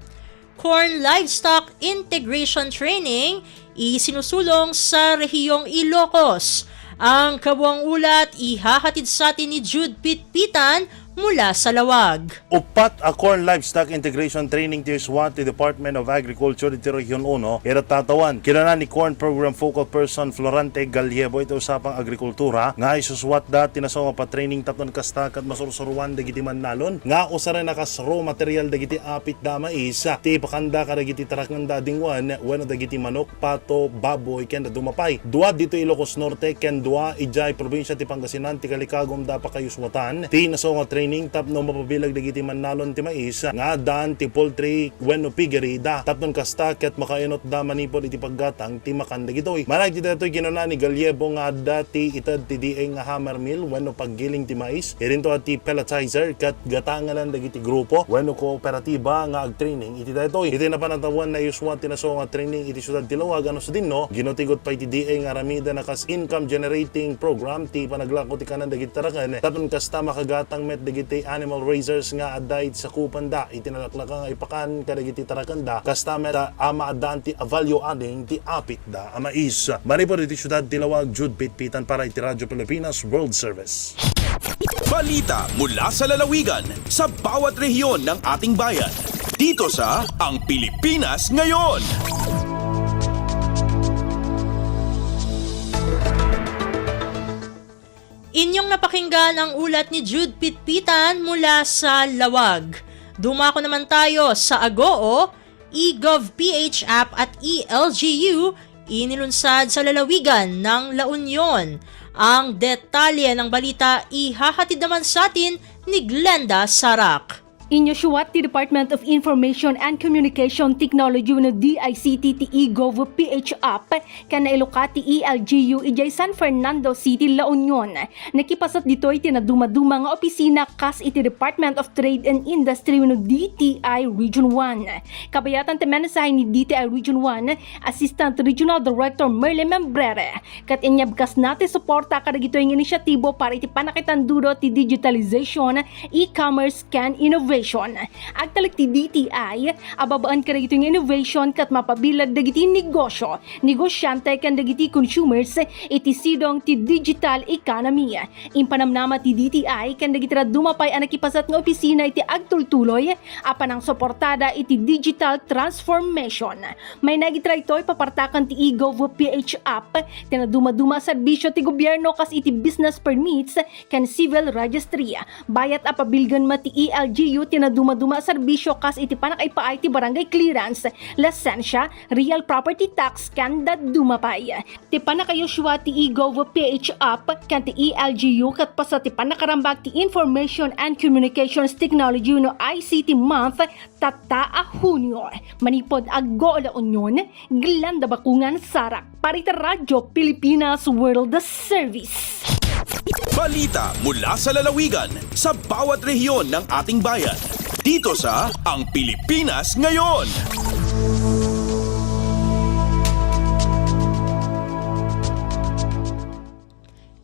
Corn Livestock Integration Training isinusulong sa rehiyong Ilocos. Ang kabuang ulat ihahatid sa atin ni Jude Pitpitan mula sa Lawag. Upat a Corn Livestock Integration Training Tiers 1 to Department of Agriculture dito Region 1 iratatawan. Kinana ni Corn Program Focal Person Florante Galiebo ito usapang agrikultura nga isuswat dati na sa mga training taton kastak at masursuruan dagiti mannalon nga usara nakas raw material dagiti apit dama isa ti pakanda ka dagiti tarakanda dingwan wenno dagiti manok pato baboy ken dumapay. Dua dito Ilocos Norte ken dua ijay probinsya ti Pangasinan ti Kalikagom da pa kayuswatan ti naso nga training tapno mapabilag dagiti mannalon ti mais nga daan ti poultry wenno piggery da tapnon kasta ket makaenot da manipod iti paggatang ti makan dagitoy. Manay ti datoy kinuna ni Galiebo nga dati itad ti dieng nga hammer mill wenno paggiling ti mais. Irinto at ti pelletizer ket gatanganan dagiti grupo wenno kooperatiba nga ag-training iti datoy. Iti napanatawan na yuswa ti naso nga training iti syudad ti Lawag ano sa dinno ginotigot pa iti dieng nga ramida nakas income generating program ti panaglako ti kanan dagiti taraken tapnon kasta makagatang met dagiti animal raisers nga aday sa kupanda itinalaklaka nga ipakan kadagiti tarakanda kastameta ama adan ti value adding ti apit da ama is manipod iti syudad ti Lawag Jude Pitpitan para iti Radyo Pilipinas World Service. Balita mula sa lalawigan sa bawat rehiyon ng ating bayan. Dito sa Ang Pilipinas Ngayon. Inyong napakinggan ang ulat ni Jude Pitpitan mula sa Lawag. Dumako naman tayo sa Agoo, eGovPH app at eLGU inilunsad sa lalawigan ng La Union. Ang detalye ng balita ihahatid naman sa atin ni Glenda Sarak. Inyusyuat ti Department of Information and Communication Technology no DICT ti eGov PH app kan nailukat ti eLGU ijay San Fernando City, La Union. Nakipasat ditoy ti naduma-duma nga opisina kas iti Department of Trade and Industry no DTI Region 1. Kabayatan ti mensahe ni DTI Region 1 Assistant Regional Director Merle Membrere kat inyabkas nati suporta kadagitoy ng inisyatibo para iti panakitandudo ti digitalization, e-commerce can innovation. Agtalik ti DTI, ababaan ka dagiti innovation kat mapabilag dagiti negosyo, negosyante kan dagiti consumers iti sidong ti digital economy. Impanamnama ti DTI kan dagiti dumapay ang nakipasat nga opisina iti agtultuloy apan ang suportada iti digital transformation. May nagitra ito'y papartakan ti eGov PH app tinaduma-duma serbisyo ti gobyerno kas iti business permits kan civil registry. Bayat apabilgan ma ti eLGU ti na dumaduma serbisyo kas iti panak ay paay ti barangay clearance, lisensya, real property tax kan dumapay. Ti panak ay Joshua ti Gov PH up kan ti ELGU kat pasa ti panakarambag ti Information and Communications Technology no ICT Month tata a Hunyo. Manipod aggo la Union, Glenda Bakungan Sarak, Parita Radyo Pilipinas World Service. Balita mula sa lalawigan sa bawat rehiyon ng ating bayan. Dito sa Ang Pilipinas Ngayon.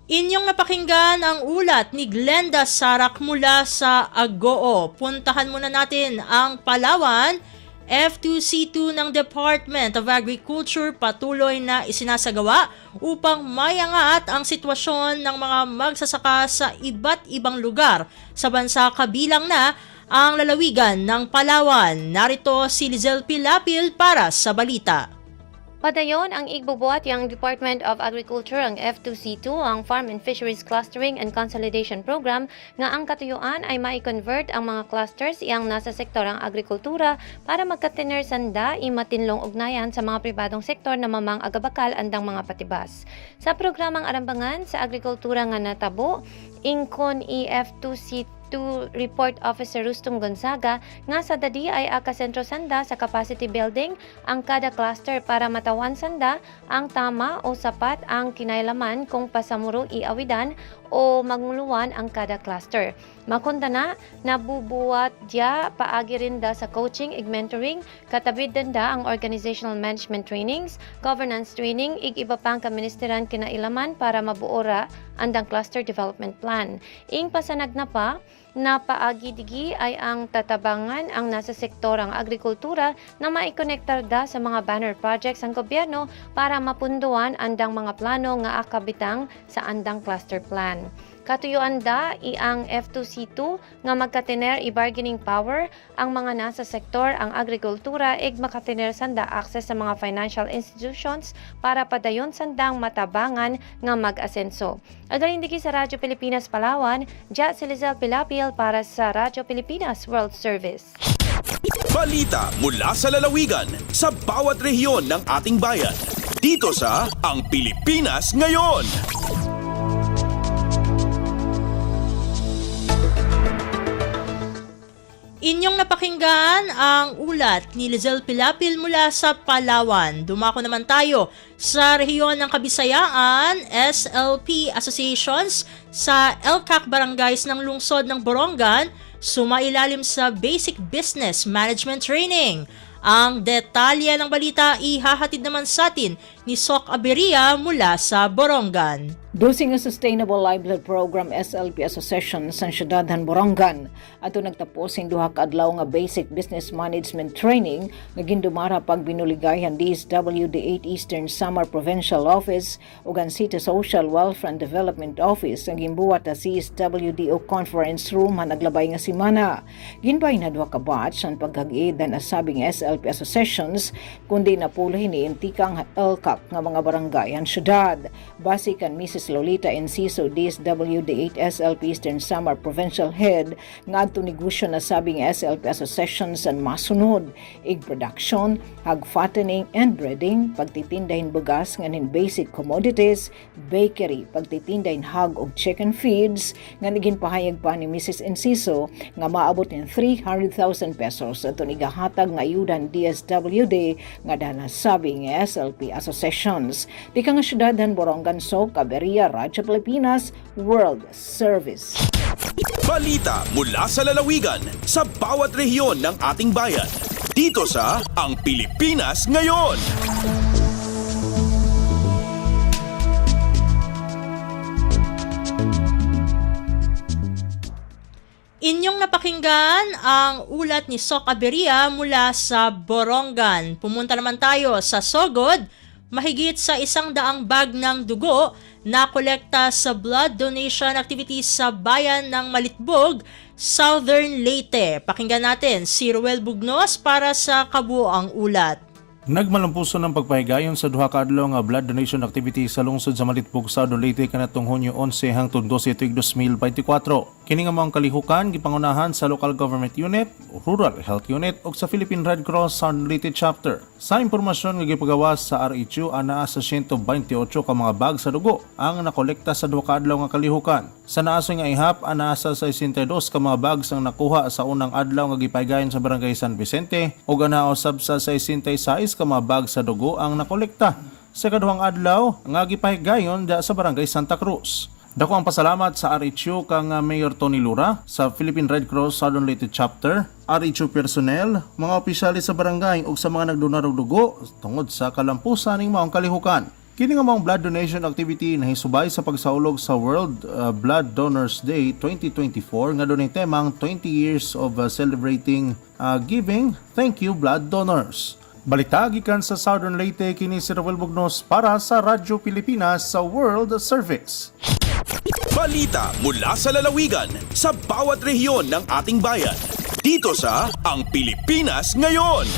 Inyong napakinggan ang ulat ni Glenda Sarak mula sa Agoo. Puntahan muna natin ang Palawan. F2C2 ng Department of Agriculture patuloy na isinasagawa upang mayangat ang sitwasyon ng mga magsasaka sa iba't ibang lugar sa bansa kabilang na ang lalawigan ng Palawan. Narito si Lizel Pilapil para sa balita. Padayon ang igbubuhat yang Department of Agriculture ang F2C2 ang Farm and Fisheries Clustering and Consolidation Program nga ang katuyuan ay mai-convert ang mga clusters iyang nasa sektorang agrikultura para magkatener sanda imatinlong ugnayan sa mga pribadong sektor na mamang agabakal andang mga patibas. Sa programang arambangan sa agrikultura nga natabo, ingkon F2C2 Report Officer Rustong Gonzaga nga sa dadi ay akasentro sanda sa capacity building ang kada cluster para matawan sanda ang tama o sapat ang kinailaman kung pasamuro iawidan o magmuluan ang kada cluster. Makunda na, nabubuhat dia paagi rin da sa coaching ig mentoring, katabid din da ang organizational management trainings, governance training, ig iba pang kaministeran kinailaman para mabuora andang cluster development plan. Ing pasanag na pa, napaagi digi ay ang tatabangan ang nasa sektorang agrikultura na maikonektar da sa mga banner projects ang gobyerno para mapunduan andang mga plano nga akabitang sa andang cluster plan. Katuyuan da iang F2C2 nga magkatener i-bargaining power ang mga nasa sektor ang agrikultura ig makatener sanda access sa mga financial institutions para padayon sandang matabangan nga mag-asenso. Agaling digi sa Radyo Pilipinas Palawan, Jat si Lizel Pilapil para sa Radyo Pilipinas World Service. Balita mula sa lalawigan sa bawat rehiyon ng ating bayan. Dito sa Ang Pilipinas Ngayon. Inyong napakinggan ang ulat ni Lizel Pilapil mula sa Palawan. Dumako naman tayo sa rehiyon ng Kabisayaan, SLP associations sa LCAC barangays ng lungsod ng Borongan sumailalim sa Basic Business Management Training. Ang detalye ng balita ihahatid naman sa atin ni Sok Aberia mula sa Borongan. Dosing a Sustainable Livelihood Program SLP Association sa Syudadhan Borongan ato nagtapos in duha ka adlaw nga Basic Business Management Training nga gindumara pag binuligayan DSWD 8 Eastern Samar Provincial Office ug ang City Social Welfare and Development Office ang gimbuhat sa CSWDO Conference Room nga naglabay nga semana. Ginbay na duha ka batch ang paghag-id na sabing SLP associations kundi napulahin ni intikang LCAC nga mga barangay ang syudad. Base kan Mrs. Lolita Enciso, DSWD 8 SLP Eastern Samar Provincial Head, nga adto negosyo na sabing SLP associations ang masunod, egg production, hog fattening and breeding, pagtitindahin bugas nganin basic commodities, bakery, pagtitindahin hog og chicken feeds, nga naging pahayag pa ni Mrs. Enciso nga maabot ng 300,000 pesos ato igahatag nga ayudan DSWD nga dana sabing SLP associations. Di ka nga syudadhan Borongan Sok, Aberia, Radyo Pilipinas World Service. Balita mula sa lalawigan sa bawat rehiyon ng ating bayan. Dito sa Ang Pilipinas Ngayon. Inyong napakinggan ang ulat ni Sok Aberia mula sa Borongan. Pumunta naman tayo sa Sogod. Mahigit sa 100 bag ng dugo na kolekta sa blood donation activities sa bayan ng Malitbog, Southern Leyte. Pakinggan natin si Ruel Bugnos para sa kabuoang ulat. Nagmalampuso ng pagpahigayon sa duha ka adlaw nga blood donation activity sa lungsod sa Malitbog, Southern Leyte kanatong Hunyo 11 hangtod 12 tuig 2024. Kini nga mga kalihukan gipangunahan sa Local Government Unit, Rural Health Unit ug sa Philippine Red Cross Southern Leyte Chapter. Sa impormasyon nga gipagawas sa RHU, anaa sa 128 ka mga bag sa dugo ang nakolekta sa duha ka adlaw nga kalihukan. Sa naasoy nga ihap, anaa sa 62 ka mga bags ang nakuha sa unang adlaw nga gipahigayon sa Barangay San Vicente ug anaa usab sa 66 ka mga bag sa dugo ang nakolekta sa kaduhang adlaw nga gipahigayon sa Barangay Santa Cruz. Dako ang pasalamat sa RHU kang Mayor Tony Lura, sa Philippine Red Cross Southern Leyte Chapter, RHU personnel, mga opisyalis sa barangay ug sa mga nagdonar og dugo tungod sa kalampusan ning maong kalihukan. Kini nga maong blood donation activity nahisubay sa pagsaulog sa World Blood Donors Day 2024 nga dunay temang 20 years of celebrating giving. Thank you blood donors. Balita gikan sa Southern Leyte, kini si Raul Bugnos para sa Radyo Pilipinas sa World Service. Balita mula sa lalawigan sa bawat rehiyon ng ating bayan. Dito sa Ang Pilipinas Ngayon.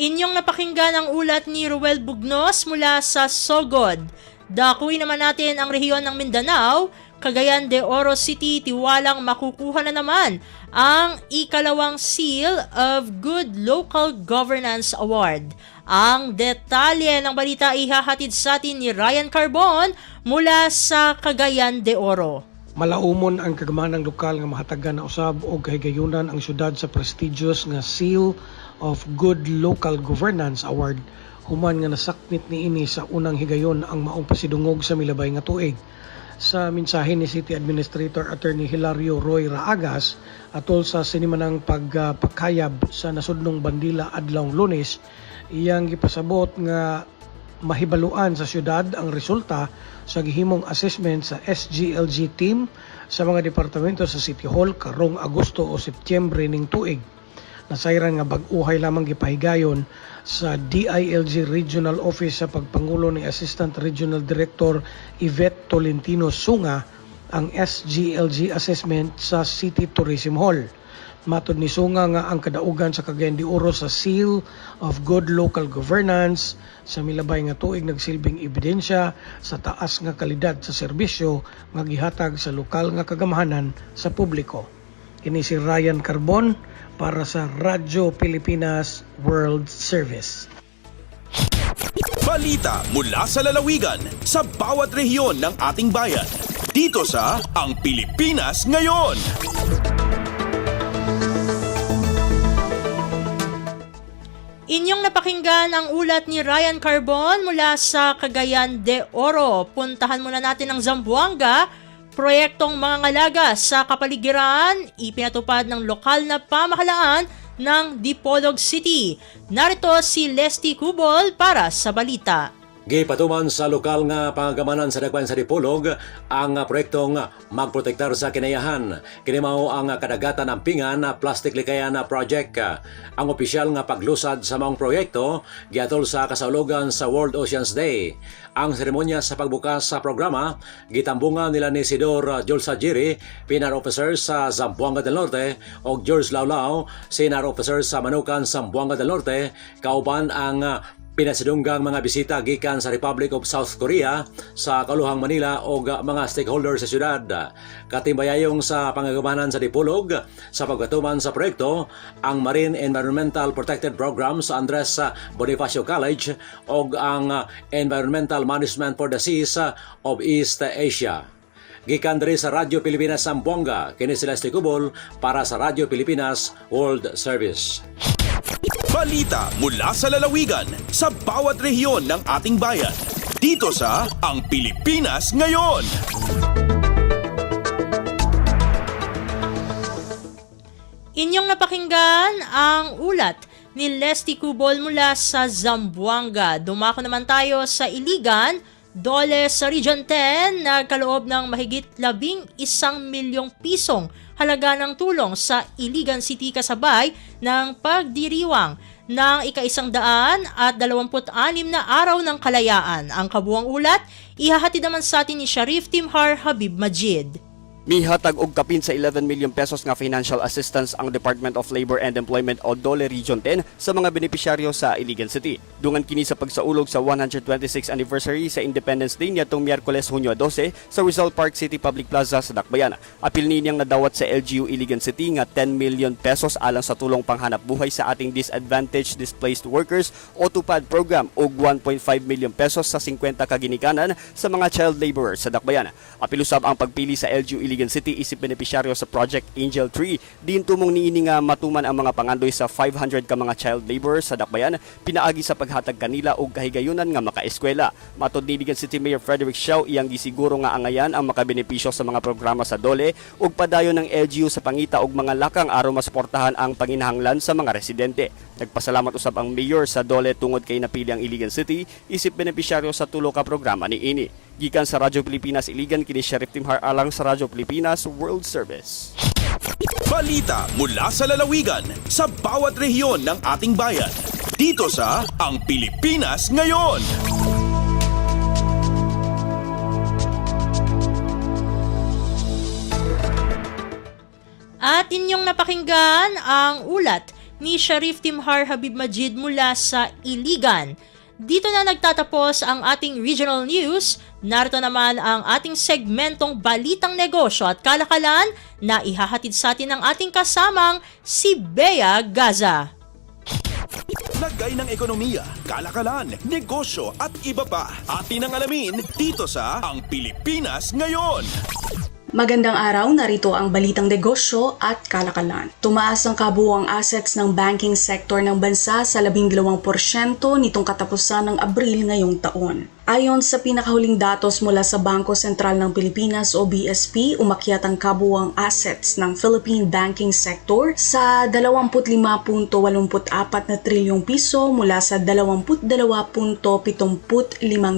Inyong napakinggan ang ulat ni Ruel Bugnos mula sa Sogod. Dakuin naman natin ang rehiyon ng Mindanao. Cagayan de Oro City, tiwalang makukuha na naman ang ikalawang Seal of Good Local Governance Award. Ang detalye ng balita ihahatid sa atin ni Ryan Carbon mula sa Cagayan de Oro. Malaumon ang kagamanang lokal nga mahatagan na usab o kahigayunan ang syudad sa prestigious nga Seal of Good Local Governance Award, human nga nasaknit niini sa unang higayon ang maong pasidungog sa milabay nga tuig. Sa mensahe ni City Administrator Attorney Hilario Roy Raagas atol sa sinimanang pagpakayab sa nasudnong bandila adlawng Lunes, iyang gipasabot nga mahibaluan sa syudad ang resulta sa gihimong assessment sa SGLG team sa mga departamento sa City Hall karong Agosto o Setyembre ning tuig. Nasayran nga bag-uhay lamang gipahigayon sa DILG Regional Office sa pagpangulo ni Assistant Regional Director Yvette Tolentino Sunga ang SGLG assessment sa City Tourism Hall. Matod ni Sunga nga ang kadaugan sa Cagayan de Oro sa Seal of Good Local Governance sa milabay nga tuig nagsilbing ebidensya sa taas nga kalidad sa serbisyo nga gihatag sa lokal nga kagamahanan sa publiko. Kini si Ryan Carbon para sa Radyo Pilipinas World Service. Balita mula sa lalawigan sa bawat rehiyon ng ating bayan. Dito sa Ang Pilipinas Ngayon. Inyong napakinggan ang ulat ni Ryan Carbon mula sa Cagayan de Oro. Puntahan muna natin ang Zamboanga. Proyektong mga ngalaga sa kapaligiran, ipinatupad ng lokal na pamahalaan ng Dipolog City. Narito si Leslie Cubol para sa balita. Gipatuman sa lokal nga pangagamanan sa Dagwan sa Dipolog ang proyektong magprotektar sa kinayahan. Kini mao ang kadagatan ng Pingan Plastic Likayan Project. Ang opisyal nga paglusad sa maong proyekto giatol sa kasaulogan sa World Oceans Day. Ang seremonya sa pagbukas sa programa gitambungan nila ni Isidor Jolsagiri, Pinar Officer sa Zamboanga del Norte, o George Laulao, Senior Officer sa Manukan, Zamboanga del Norte, kauban ang pinasidunggang mga bisita gikan sa Republic of South Korea, sa Kaluhang Manila o mga stakeholders sa syudad. Katimbayayong sa pangagamanan sa Dipolog sa pagkatuman sa proyekto ang Marine Environmental Protected Program sa Andres Bonifacio College o ang Environmental Management for the Seas of East Asia. Gikan diri sa Radyo Pilipinas Zamboanga, kini si Leslie Cubol para sa Radyo Pilipinas World Service. Balita mula sa lalawigan sa bawat rehiyon ng ating bayan. Dito sa Ang Pilipinas Ngayon. Inyong napakinggan ang ulat ni Leslie Cubol mula sa Zamboanga. Dumako naman tayo sa Iligan. Dole sa Region 10 nagkaloob ng mahigit 11 milyong pisong halaga ng tulong sa Iligan City kasabay ng pagdiriwang ng ika-126 na araw ng kalayaan. Ang kabuuang ulat, ihahatid naman sa atin ni Sharif Timhar Habib Majid. Mihatag og kapin sa 11 million pesos nga financial assistance ang Department of Labor and Employment o DOLE Region 10 sa mga benepisyaryo sa Iligan City. Dungan kini sa pagsaulog sa 126th anniversary sa Independence Day nitong Miyerkules Hunyo 12 sa Rizal Park City Public Plaza sa Dakbayan. Apil niyang nadawat sa LGU Iligan City nga 10 million pesos alang sa tulong panghanap buhay sa ating disadvantaged displaced workers o TUPAD program og 1.5 million pesos sa 50 kaginikanan sa mga child laborers sa Dakbayan. Apil usab ang pagpili sa LGU Iligan City isip benepisyaryo sa Project Angel Tree. Din tumong niini nga matuman ang mga pangandoy sa 500 ka mga child laborers sa Dakbayan, pinaagi sa paghatag kanila og kahigayunan nga makaeskwela. Matod ni Iligan City Mayor Frederick Xiao, iyang gisiguro nga angayan ang makabenepisyo sa mga programa sa DOLE ug padayon ng LGU sa pangita og mga lakang aron masuportahan ang panginahanglan sa mga residente. Nagpasalamat usab ang mayor sa DOLE tungod kay napili ang Iligan City isip benepisyaryo sa tulo ka programa ni ini. Gikan sa Radyo Pilipinas Iligan, kini Sheriff Tim Har alang sa Radyo Pilipinas World Service. Balita mula sa lalawigan sa bawat rehiyon ng ating bayan. Dito sa Ang Pilipinas Ngayon. At inyong napakinggan ang ulat ni Sheriff Tim Har Habib Majid mula sa Iligan. Dito na nagtatapos ang ating regional news. Narito naman ang ating segmentong Balitang Negosyo at Kalakalan na ihahatid sa atin ng ating kasamang si Bea Gaza. Lagay ng ekonomiya, kalakalan, negosyo at iba pa. Atin ang alamin dito sa Ang Pilipinas Ngayon. Magandang araw, narito ang balitang negosyo at kalakalan. Tumaas ang kabuuang assets ng banking sector ng bansa sa 12% nitong katapusan ng Abril ngayong taon. Ayon sa pinakahuling datos mula sa Bangko Sentral ng Pilipinas o BSP, umakyat ang kabuuang assets ng Philippine banking sector sa 25.84 na trilyong piso mula sa 22.75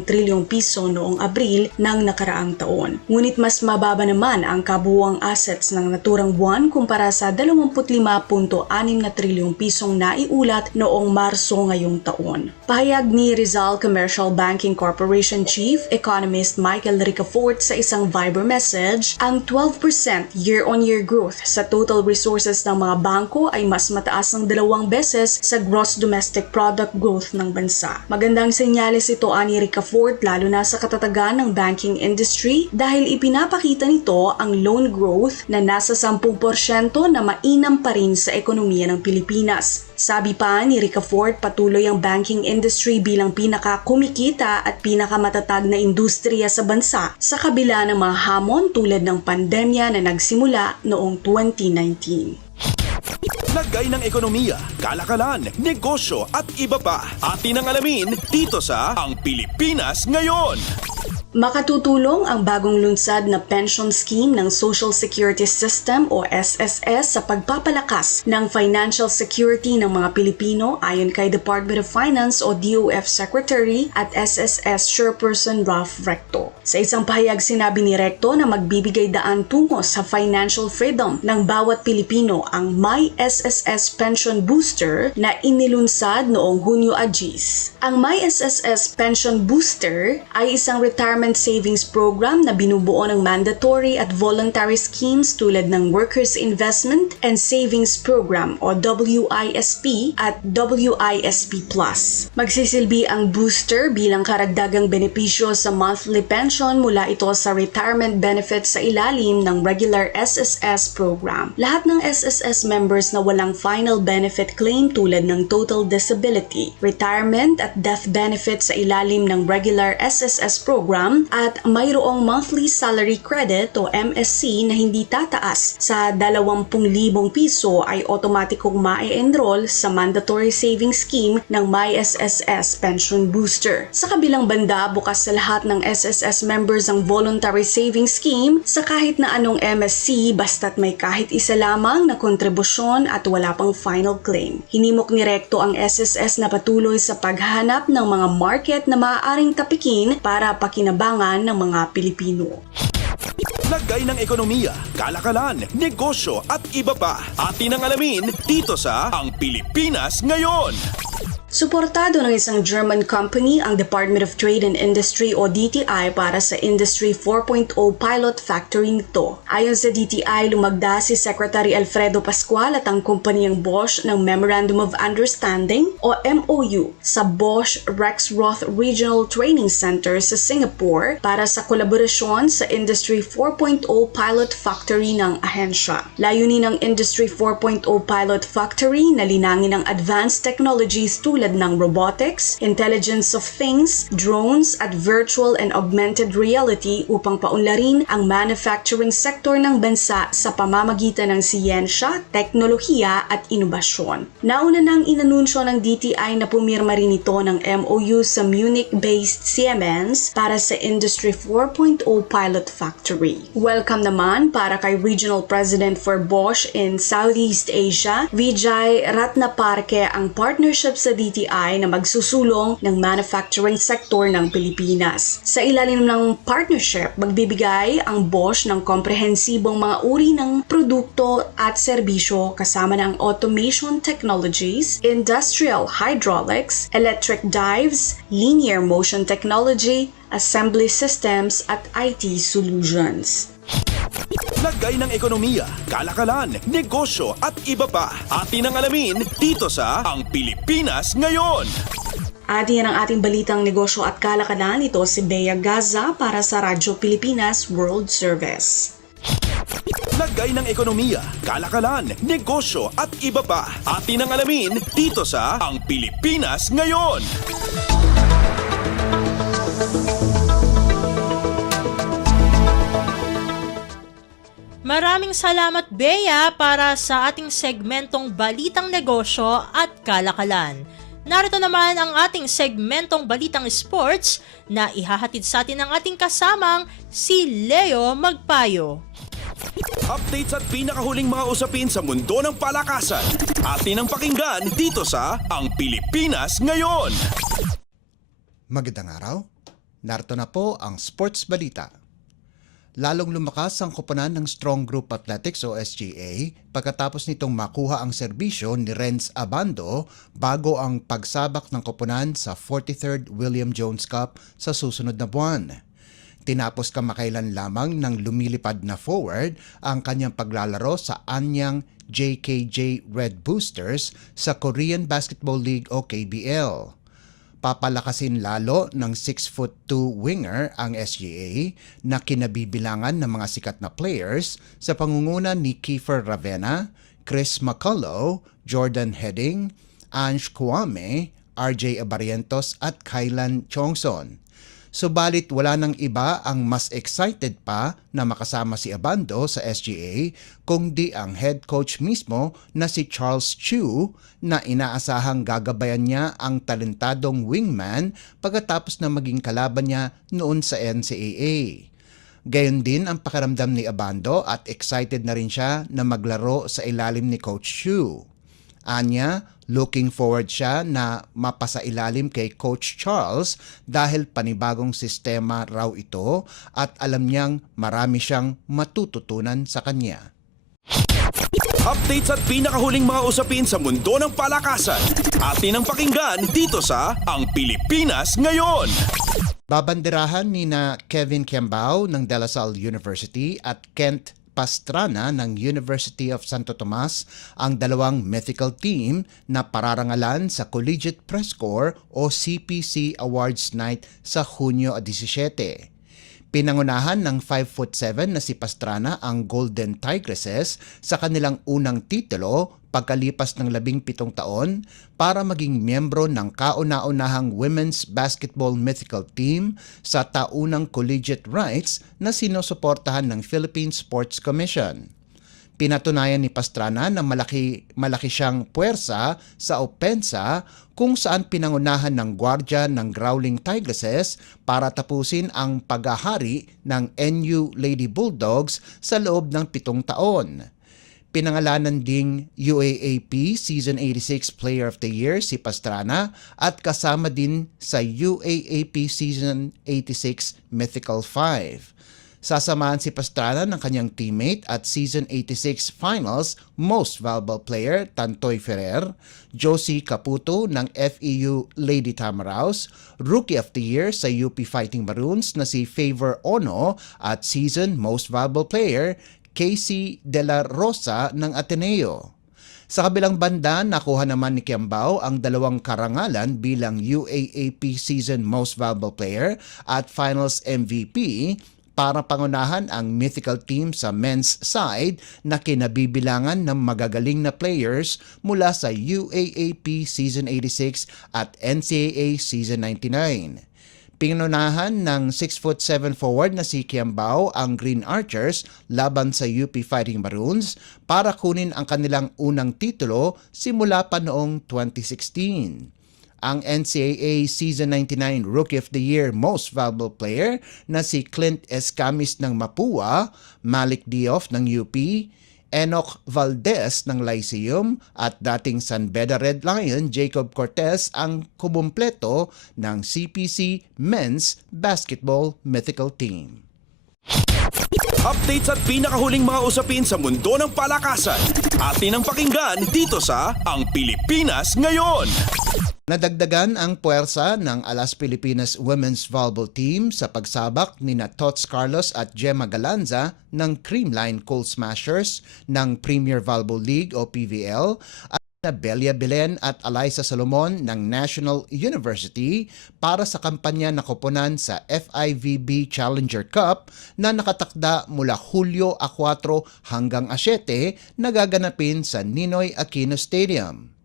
trilyong piso noong Abril ng nakaraang taon. Ngunit mas mababa naman ang kabuuang assets ng naturang buwan kumpara sa 25.6 na trilyong pisong naiulat noong Marso ngayong taon. Pahayag ni Rizal Commercial Banking Corporation Chief Economist Michael Ricafort sa isang Viber message, ang 12% year-on-year growth sa total resources ng mga bangko ay mas mataas ng 2 beses sa gross domestic product growth ng bansa. Magandang senyales ito ani Ricafort lalo na sa katatagan ng banking industry dahil ipinapakita nito ang loan growth na nasa 10% na mainam pa rin sa ekonomiya ng Pilipinas. Sabi pa ni Ricafort, patuloy ang banking industry bilang pinaka-kumikita at pinakamatatag na industriya sa bansa sa kabila ng mga hamon tulad ng pandemya na nagsimula noong 2019. Lagay ng ekonomiya, kalakalan, negosyo at iba pa. Atin ang alamin dito sa Ang Pilipinas Ngayon. Makatutulong ang bagong lunsad na pension scheme ng Social Security System o SSS sa pagpapalakas ng financial security ng mga Pilipino ayon kay Department of Finance o DOF Secretary at SSS Chairperson Ralph Recto. Sa isang pahayag sinabi ni Recto na magbibigay daan tungo sa financial freedom ng bawat Pilipino ang My SSS Pension Booster na inilunsad noong Hunyo Agis. Ang My SSS Pension Booster ay isang retirement savings program na binubuo ng mandatory at voluntary schemes tulad ng Workers Investment and Savings Program o WISP at WISP Plus. Magsisilbi ang booster bilang karagdagang benepisyo sa monthly pension mula ito sa retirement benefits sa ilalim ng regular SSS program. Lahat ng SSS members na walang final benefit claim tulad ng total disability, retirement at death benefits sa ilalim ng regular SSS program at mayroong monthly salary credit o MSC na hindi tataas sa 20,000 piso ay otomatikong ma-enroll sa mandatory savings scheme ng MySSS Pension Booster. Sa kabilang banda, bukas sa lahat ng SSS members ang voluntary savings scheme sa kahit na anong MSC basta't may kahit isa lamang na kontribusyon at wala pang final claim. Hinimok ni Recto ang SSS na patuloy sa paghanap ng mga market na maaaring tapikin para pakinabangan ng mga Pilipino. Lagay ng ekonomiya, kalakalan, negosyo at iba pa. Atin ang alamin dito sa Ang Pilipinas Ngayon. Suportado ng isang German company ang Department of Trade and Industry o DTI para sa Industry 4.0 pilot factory nito. Ayon sa DTI, lumagda si Secretary Alfredo Pascual at ang kumpanyang Bosch ng Memorandum of Understanding o MOU sa Bosch Rexroth Regional Training Center sa Singapore para sa kolaborasyon sa Industry 4.0 pilot factory ng ahensya. Layunin ng Industry 4.0 pilot factory na linangin ang advanced technologies tulad ng robotics, intelligence of things, drones at virtual and augmented reality upang paunlarin ang manufacturing sector ng bansa sa pamamagitan ng siyensya, teknolohiya at inobasyon. Nauna nang inanunsyo ng DTI na pumirma rin ito ng MOU sa Munich-based Siemens para sa Industry 4.0 pilot factory. Welcome naman para kay Regional President for Bosch in Southeast Asia, Vijay Ratnaparke, ang partnership sa DTI na magsusulong ng manufacturing sector ng Pilipinas. Sa ilalim ng partnership, magbibigay ang Bosch ng komprehensibong mga uri ng produkto at serbisyo kasama ng automation technologies, industrial hydraulics, electric dives, linear motion technology, assembly systems at IT solutions. Lagay ng ekonomiya, kalakalan, negosyo at iba pa. Atin ang alamin dito sa Ang Pilipinas Ngayon. At yan ang ating balitang negosyo at kalakalan. Ito si Bea Gaza para sa Radyo Pilipinas World Service. Lagay ng ekonomiya, kalakalan, negosyo at iba pa. Atin ang alamin dito sa Ang Pilipinas Ngayon. Maraming salamat, Bea, para sa ating segmentong Balitang Negosyo at Kalakalan. Narito naman ang ating segmentong Balitang Sports na ihahatid sa atin ng ating kasamang si Leo Magpayo. Updates at pinakahuling mga usapin sa mundo ng palakasan. Atin ang pakinggan dito sa Ang Pilipinas Ngayon. Magandang araw. Narito na po ang Sports Balita. Lalong lumakas ang koponan ng Strong Group Athletics o SGA pagkatapos nitong makuha ang serbisyo ni Renz Abando bago ang pagsabak ng koponan sa 43rd William Jones Cup sa susunod na buwan. Tinapos kamakailan lamang ng lumilipad na forward ang kanyang paglalaro sa anyang JKJ Red Boosters sa Korean Basketball League o KBL. Papalakasin lalo ng 6'2" winger ang SGA na kinabibilangan ng mga sikat na players sa pangunguna ni Kiefer Ravena, Chris McCullough, Jordan Heading, Ange Kwame, RJ Abarientos at Kylan Chongson. Subalit wala nang iba ang mas excited pa na makasama si Abando sa SGA kundi ang head coach mismo na si Charles Chu na inaasahang gagabayan niya ang talentadong wingman pagkatapos na maging kalaban niya noon sa NCAA. Gayon din ang pakiramdam ni Abando at excited na rin siya na maglaro sa ilalim ni Coach Chu. Anya, looking forward siya na mapasailalim kay Coach Charles dahil panibagong sistema raw ito at alam niyang marami siyang matututunan sa kanya. Updates at pinakahuling mga usapin sa mundo ng palakasan. Atin ang pakinggan dito sa Ang Pilipinas Ngayon. Babanderahan ni na Kevin Kembao ng De La Salle University at Kent Pastrana ng University of Santo Tomas ang dalawang mythical team na pararangalan sa Collegiate Press Corps o CPC Awards Night sa Hunyo 17. Pinangunahan ng 5'7" na si Pastrana ang Golden Tigresses sa kanilang unang titulo pagkalipas ng 17 taon para maging miyembro ng kauna-unahang women's basketball mythical team sa taunang collegiate rights na sinusuportahan ng Philippine Sports Commission. Pinatunayan ni Pastrana na malaki siyang puwersa sa opensa kung saan pinangunahan ng gwardya ng Growling Tigresses para tapusin ang paghahari ng NU Lady Bulldogs sa loob ng 7 taon. Pinangalanan ding UAAP Season 86 Player of the Year si Pastrana at kasama din sa UAAP Season 86 Mythical 5. Sasamahan si Pastrana ng kanyang teammate at Season 86 Finals Most Valuable Player Tantoy Ferrer, Josie Caputo ng FEU Lady Tamaraos, Rookie of the Year sa UP Fighting Maroons na si Favor Ono at Season Most Valuable Player Casey De La Rosa ng Ateneo. Sa kabilang banda, nakuha naman ni Kiambao ang 2 karangalan bilang UAAP Season Most Valuable Player at Finals MVP para pangunahan ang mythical team sa men's side na kinabibilangan ng magagaling na players mula sa UAAP Season 86 at NCAA Season 99. Pinunahan ng 6'7" forward na si Kiambao ang Green Archers laban sa UP Fighting Maroons para kunin ang kanilang unang titulo simula pa noong 2016. Ang NCAA Season 99 Rookie of the Year Most Valuable Player na si Clint Escamis ng Mapua, Malik Diof ng UP, Enoch Valdez ng Lyceum at dating San Beda Red Lion Jacob Cortez ang kumumpleto ng CPC Men's Basketball Mythical Team. Updates at pinakahuling mga usapin sa mundo ng palakasan. Atin ang pakinggan dito sa Ang Pilipinas Ngayon. Nadagdagan ang puwersa ng Alas Pilipinas Women's Volleyball Team sa pagsabak ni Tots Carlos at Gemma Galanza ng Creamline Coal Smashers ng Premier Volleyball League o PVL at Belia Belen at Eliza Solomon ng National University para sa kampanya na koponan sa FIVB Challenger Cup na nakatakda mula Hulyo 4 hanggang 7 na gaganapin sa Ninoy Aquino Stadium.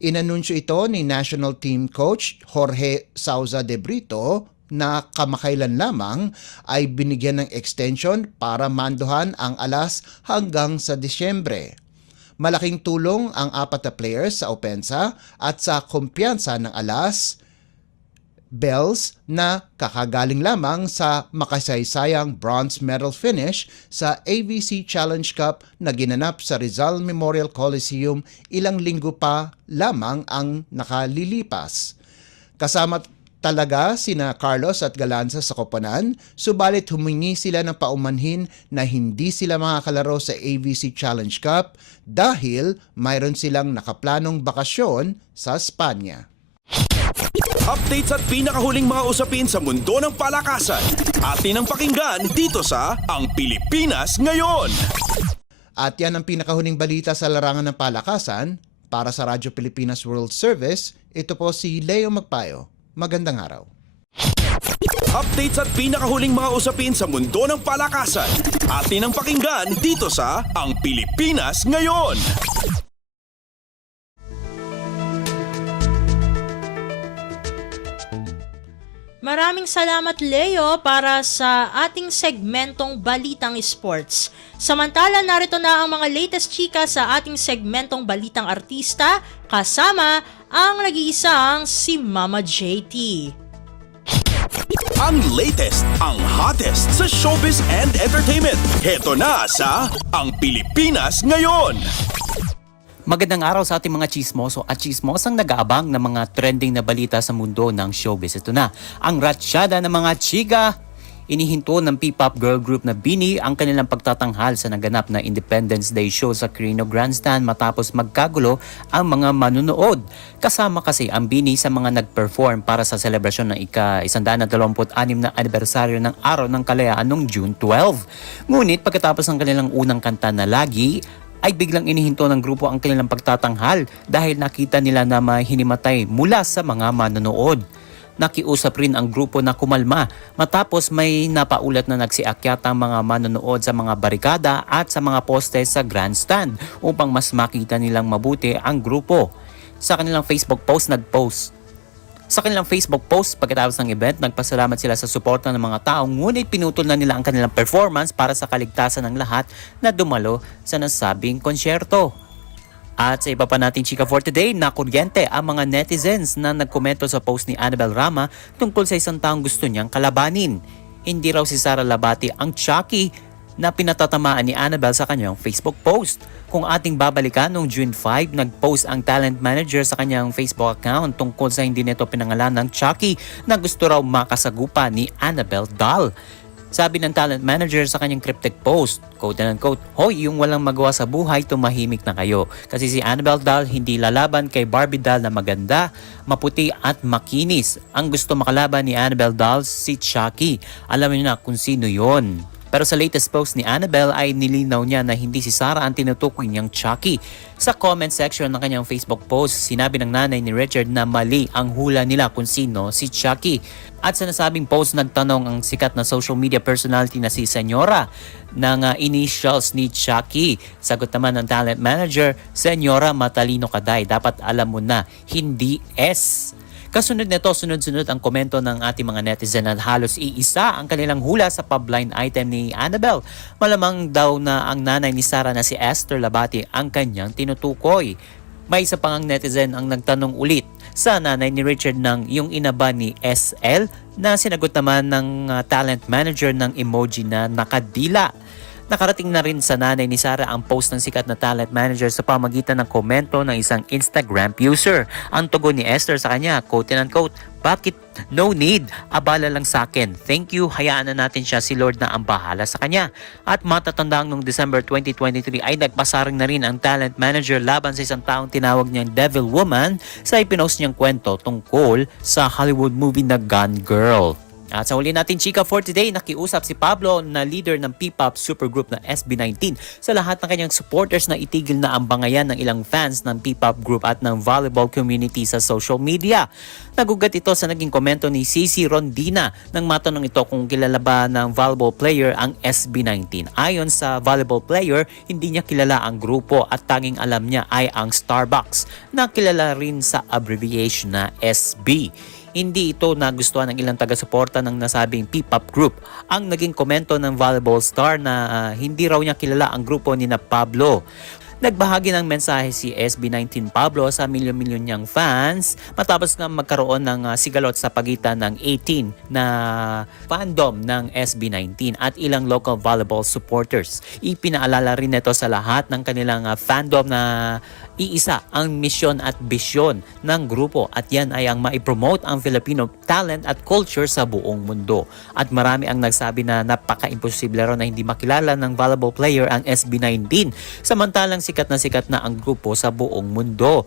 Inanunsyo ito ni National Team Coach Jorge Sauza de Brito na kamakailan lamang ay binigyan ng extension para manduhan ang Alas hanggang sa Disyembre. Malaking tulong ang 4 na players sa opensa at sa kumpiyansa ng Alas Bells na kakagaling lamang sa makasaysayang bronze medal finish sa AVC Challenge Cup na ginanap sa Rizal Memorial Coliseum ilang linggo pa lamang ang nakalilipas. Kasama talaga sina Carlos at Galanza sa koponan, subalit humingi sila ng paumanhin na hindi sila makakalaro sa AVC Challenge Cup dahil mayroon silang nakaplanong bakasyon sa Espanya. Updates at pinakahuling mga usapin sa mundo ng palakasan. Atin ang pakinggan dito sa Ang Pilipinas Ngayon. At yan ang pinakahuling balita sa larangan ng palakasan. Para sa Radyo Pilipinas World Service, ito po si Leo Magpayo. Magandang araw. Updates at pinakahuling mga usapin sa mundo ng palakasan. Atin ang pakinggan dito sa Ang Pilipinas Ngayon. Maraming salamat Leo para sa ating segmentong Balitang Sports. Samantala narito na ang mga latest chika sa ating segmentong Balitang Artista kasama ang nag-iisang si Mama JT. Ang latest, ang hottest sa showbiz and entertainment. Heto na sa Ang Pilipinas Ngayon. Magandang araw sa ating mga chismoso at chismosang nag-aabang ng mga trending na balita sa mundo ng showbiz. Ito na, ang ratsyada ng mga chika. Inihinto ng P-pop girl group na BINI ang kanilang pagtatanghal sa naganap na Independence Day show sa Quirino Grandstand matapos magkagulo ang mga manunood. Kasama kasi ang BINI sa mga nag-perform para sa selebrasyon ng ika-126 na anibersaryo ng Araw ng Kalayaan noong June 12. Ngunit pagkatapos ng kanilang unang kanta na Lagi, ay biglang inihinto ng grupo ang kanilang pagtatanghal dahil nakita nila na may hinimatay mula sa mga manonood. Nakiusap rin ang grupo na kumalma matapos may napaulat na nagsiakyat ang mga manonood sa mga barikada at sa mga poste sa grandstand upang mas makita nilang mabuti ang grupo. Sa kanilang Facebook post pagkatapos ng event, nagpasalamat sila sa suporta ng mga tao ngunit pinutol na nila ang kanilang performance para sa kaligtasan ng lahat na dumalo sa nasabing konsyerto. At sa iba pa nating chika for today, nakuryente ang mga netizens na nagkomento sa post ni Annabel Rama tungkol sa isang taong gusto niyang kalabanin. Hindi raw si Sara Labati ang Chucky na pinatatamaan ni Annabel sa kanyang Facebook post. Kung ating babalikan, noong June 5, nag-post ang talent manager sa kanyang Facebook account tungkol sa hindi nito pinangalan ng Chucky na gusto raw makasagupa ni Annabel doll. Sabi ng talent manager sa kanyang cryptic post, quote and unquote, "Hoy, yung walang magawa sa buhay, tumahimik na kayo. Kasi si Annabelle Doll hindi lalaban kay Barbie Doll na maganda, maputi at makinis. Ang gusto makalaban ni Annabelle Doll si Chucky. Alam niyo na kung sino yon." Pero sa latest post ni Annabelle ay nilinaw niya na hindi si Sarah ang tinutukoy niyang Chucky. Sa comment section ng kanyang Facebook post, sinabi ng nanay ni Richard na mali ang hula nila kung sino si Chucky. At sa nasabing post, nagtanong ang sikat na social media personality na si Senyora ng initials ni Chucky. Sagot naman ng talent manager, "Senyora, matalino ka day. Dapat alam mo na, hindi S." Kasunod nito, sunod-sunod ang komento ng ating mga netizen at halos iisa ang kanilang hula sa pa-blind item ni Annabelle. Malamang daw na ang nanay ni Sarah na si Esther Labati ang kanyang tinutukoy. May isa pang netizen ang nagtanong ulit sa nanay ni Richard ng yung ina ba ni SL, na sinagot naman ng talent manager ng emoji na nakadila. Nakarating na rin sa nanay ni Sarah ang post ng sikat na talent manager sa pamagitan ng komento ng isang Instagram user. Ang tugon ni Esther sa kanya, quote and unquote, "Bakit? No need. Abala lang sa akin. Thank you. Hayaan na natin siya, si Lord na ang bahala sa kanya." At matatandang noong December 2023 ay nagpasaring na rin ang talent manager laban sa isang taong tinawag niyang Devil Woman sa ipinost niyang kwento tungkol sa Hollywood movie na Gone Girl. At sa huli natin chika for today, nakiusap si Pablo na leader ng P-pop supergroup na SB19 sa lahat ng kanyang supporters na itigil na ang bangayan ng ilang fans ng P-pop group at ng volleyball community sa social media. Nagugat ito sa naging komento ni Cici Rondina nang matanong ito kung kilala ba ng volleyball player ang SB19. Ayon sa volleyball player, hindi niya kilala ang grupo at tanging alam niya ay ang Starbucks na kilala rin sa abbreviation na SB. Hindi ito nagustuhan ng ilang taga-suporta ng nasabing P-pop group. Ang naging komento ng volleyball star na hindi raw niya kilala ang grupo ni na Pablo. Nagbahagi ng mensahe si SB19 Pablo sa milyon-milyon niyang fans matapos nga magkaroon ng sigalot sa pagitan ng 18 na fandom ng SB19 at ilang local volleyball supporters. Ipinaalala rin ito sa lahat ng kanilang fandom na iisa ang misyon at bisyon ng grupo at yan ay ang maipromote ang Filipino talent at culture sa buong mundo. At marami ang nagsabi na napaka-imposible raw na hindi makilala ng volleyball player ang SB19 samantalang sikat na ang grupo sa buong mundo.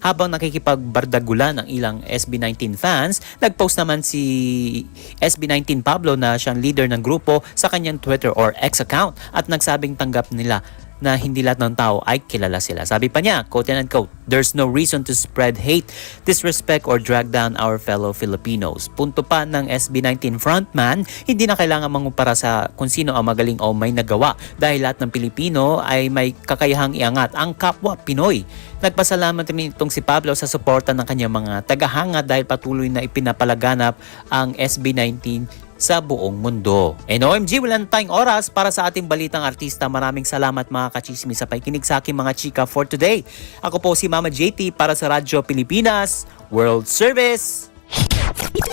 Habang nakikipagbardagulan ang ilang SB19 fans, nagpost naman si SB19 Pablo na siyang leader ng grupo sa kanyang Twitter or X account at nagsabing tanggap nila na hindi lahat ng tao ay kilala sila. Sabi pa niya, quote and unquote, "There's no reason to spread hate, disrespect, or drag down our fellow Filipinos." Punto pa ng SB19 frontman, hindi na kailangan mangumpara sa kung sino ang magaling o may nagawa dahil lahat ng Pilipino ay may kakayahang iangat ang kapwa Pinoy. Nagpasalamat rin itong si Pablo sa suporta ng kanyang mga tagahanga dahil patuloy na ipinapalaganap ang SB19 sa buong mundo. And OMG, wala na tayong oras para sa ating balitang artista. Maraming salamat mga kachismis sa pakikinig sa aking mga chika for today. Ako po si Mama JT para sa Radyo Pilipinas World Service.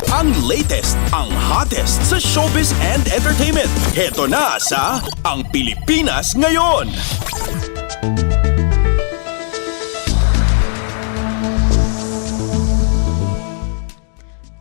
Ang latest, ang hottest sa showbiz and entertainment. Heto na sa Ang Pilipinas Ngayon.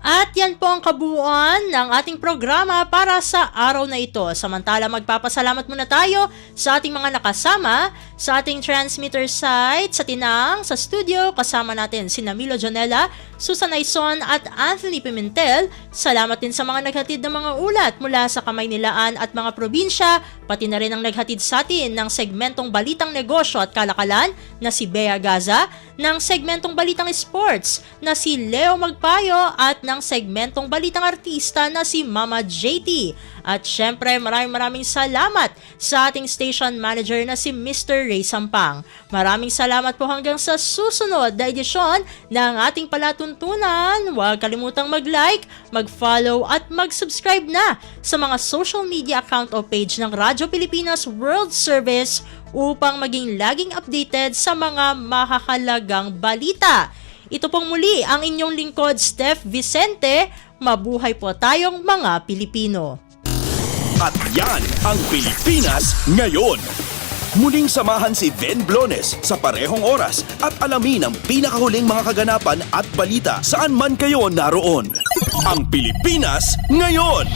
At yan po ang kabuuan ng ating programa para sa araw na ito. Samantala, magpapasalamat muna tayo sa ating mga nakasama sa ating transmitter site sa Tinang, sa studio. Kasama natin si Milo Jonella, Susan Aison at Anthony Pimentel. Salamat din sa mga naghatid ng mga ulat mula sa Kamaynilaan at mga probinsya, pati na rin ang naghatid sa atin ng segmentong Balitang Negosyo at Kalakalan na si Bea Gaza, ng segmentong Balitang Sports na si Leo Magpayo at ng segmentong Balitang Artista na si Mama JT. At syempre maraming salamat sa ating station manager na si Mr. Ray Sampang. Maraming salamat po hanggang sa susunod na edisyon ng ating palatuntunan. Huwag kalimutang mag-like, mag-follow at mag-subscribe na sa mga social media account o page ng Radyo Pilipinas World Service upang maging laging updated sa mga mahahalagang balita. Ito pong muli ang inyong lingkod, Steph Vicente. Mabuhay po tayong mga Pilipino. At yan ang Pilipinas Ngayon. Muling samahan si Ben Blones sa parehong oras at alamin ang pinakahuling mga kaganapan at balita saan man kayo naroon. Ang Pilipinas Ngayon.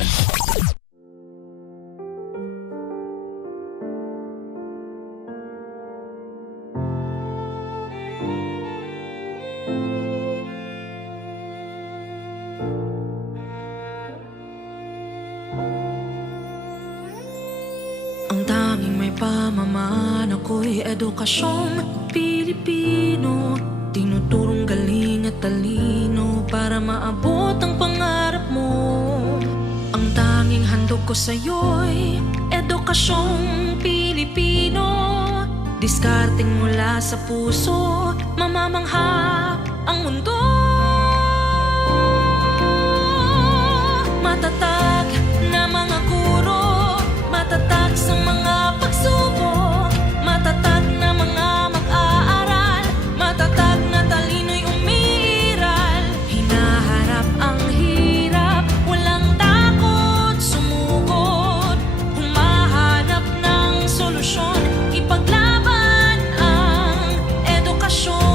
ako'y edukasyong Pilipino, tinuturong galing at talino para maabot ang pangarap mo. Ang tanging handog ko sa'yo'y edukasyong Pilipino, diskarteng mula sa puso, mamamangha ang mundo. Matatag na mga guro, matatag sa mga pagsubok, matatag na mga mag-aaral, matatag na talino'y umiiral. Hinaharap ang hirap, walang takot sumugod, humahanap ng solusyon, ipaglaban ang edukasyon.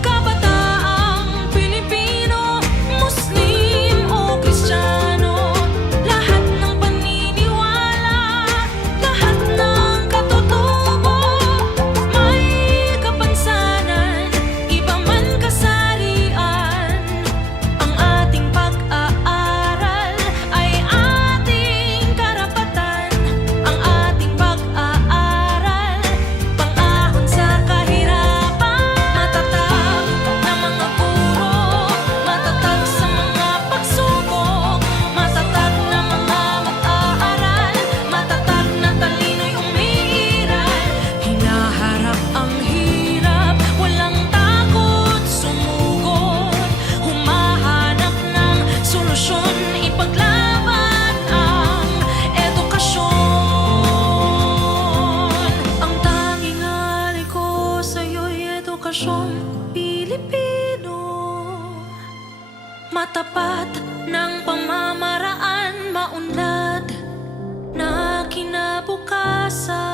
Kabataang Pilipino, Muslim o Kristiyano, lahat ng paniniwala, lahat ng katutubo, may kapansanan, iba man kasarian. Ang ating pag-aaral ay ating karapatan, ang ating pag-aaral, pang-ahon sa kahirapan. Matatag na mga guro, matatag sa mga pagsubok, matatag na mga mag-aaral, matatag na talino'y umiiral. Hinaharap ang hirap, walang takot sumugod, humahanap ng solusyon, ipaglaban ang edukasyon. Ang tanging hari ko sa'yo'y edukasyong Pilipino, matapat ng pamamaraan, maunlad na kinabukasan.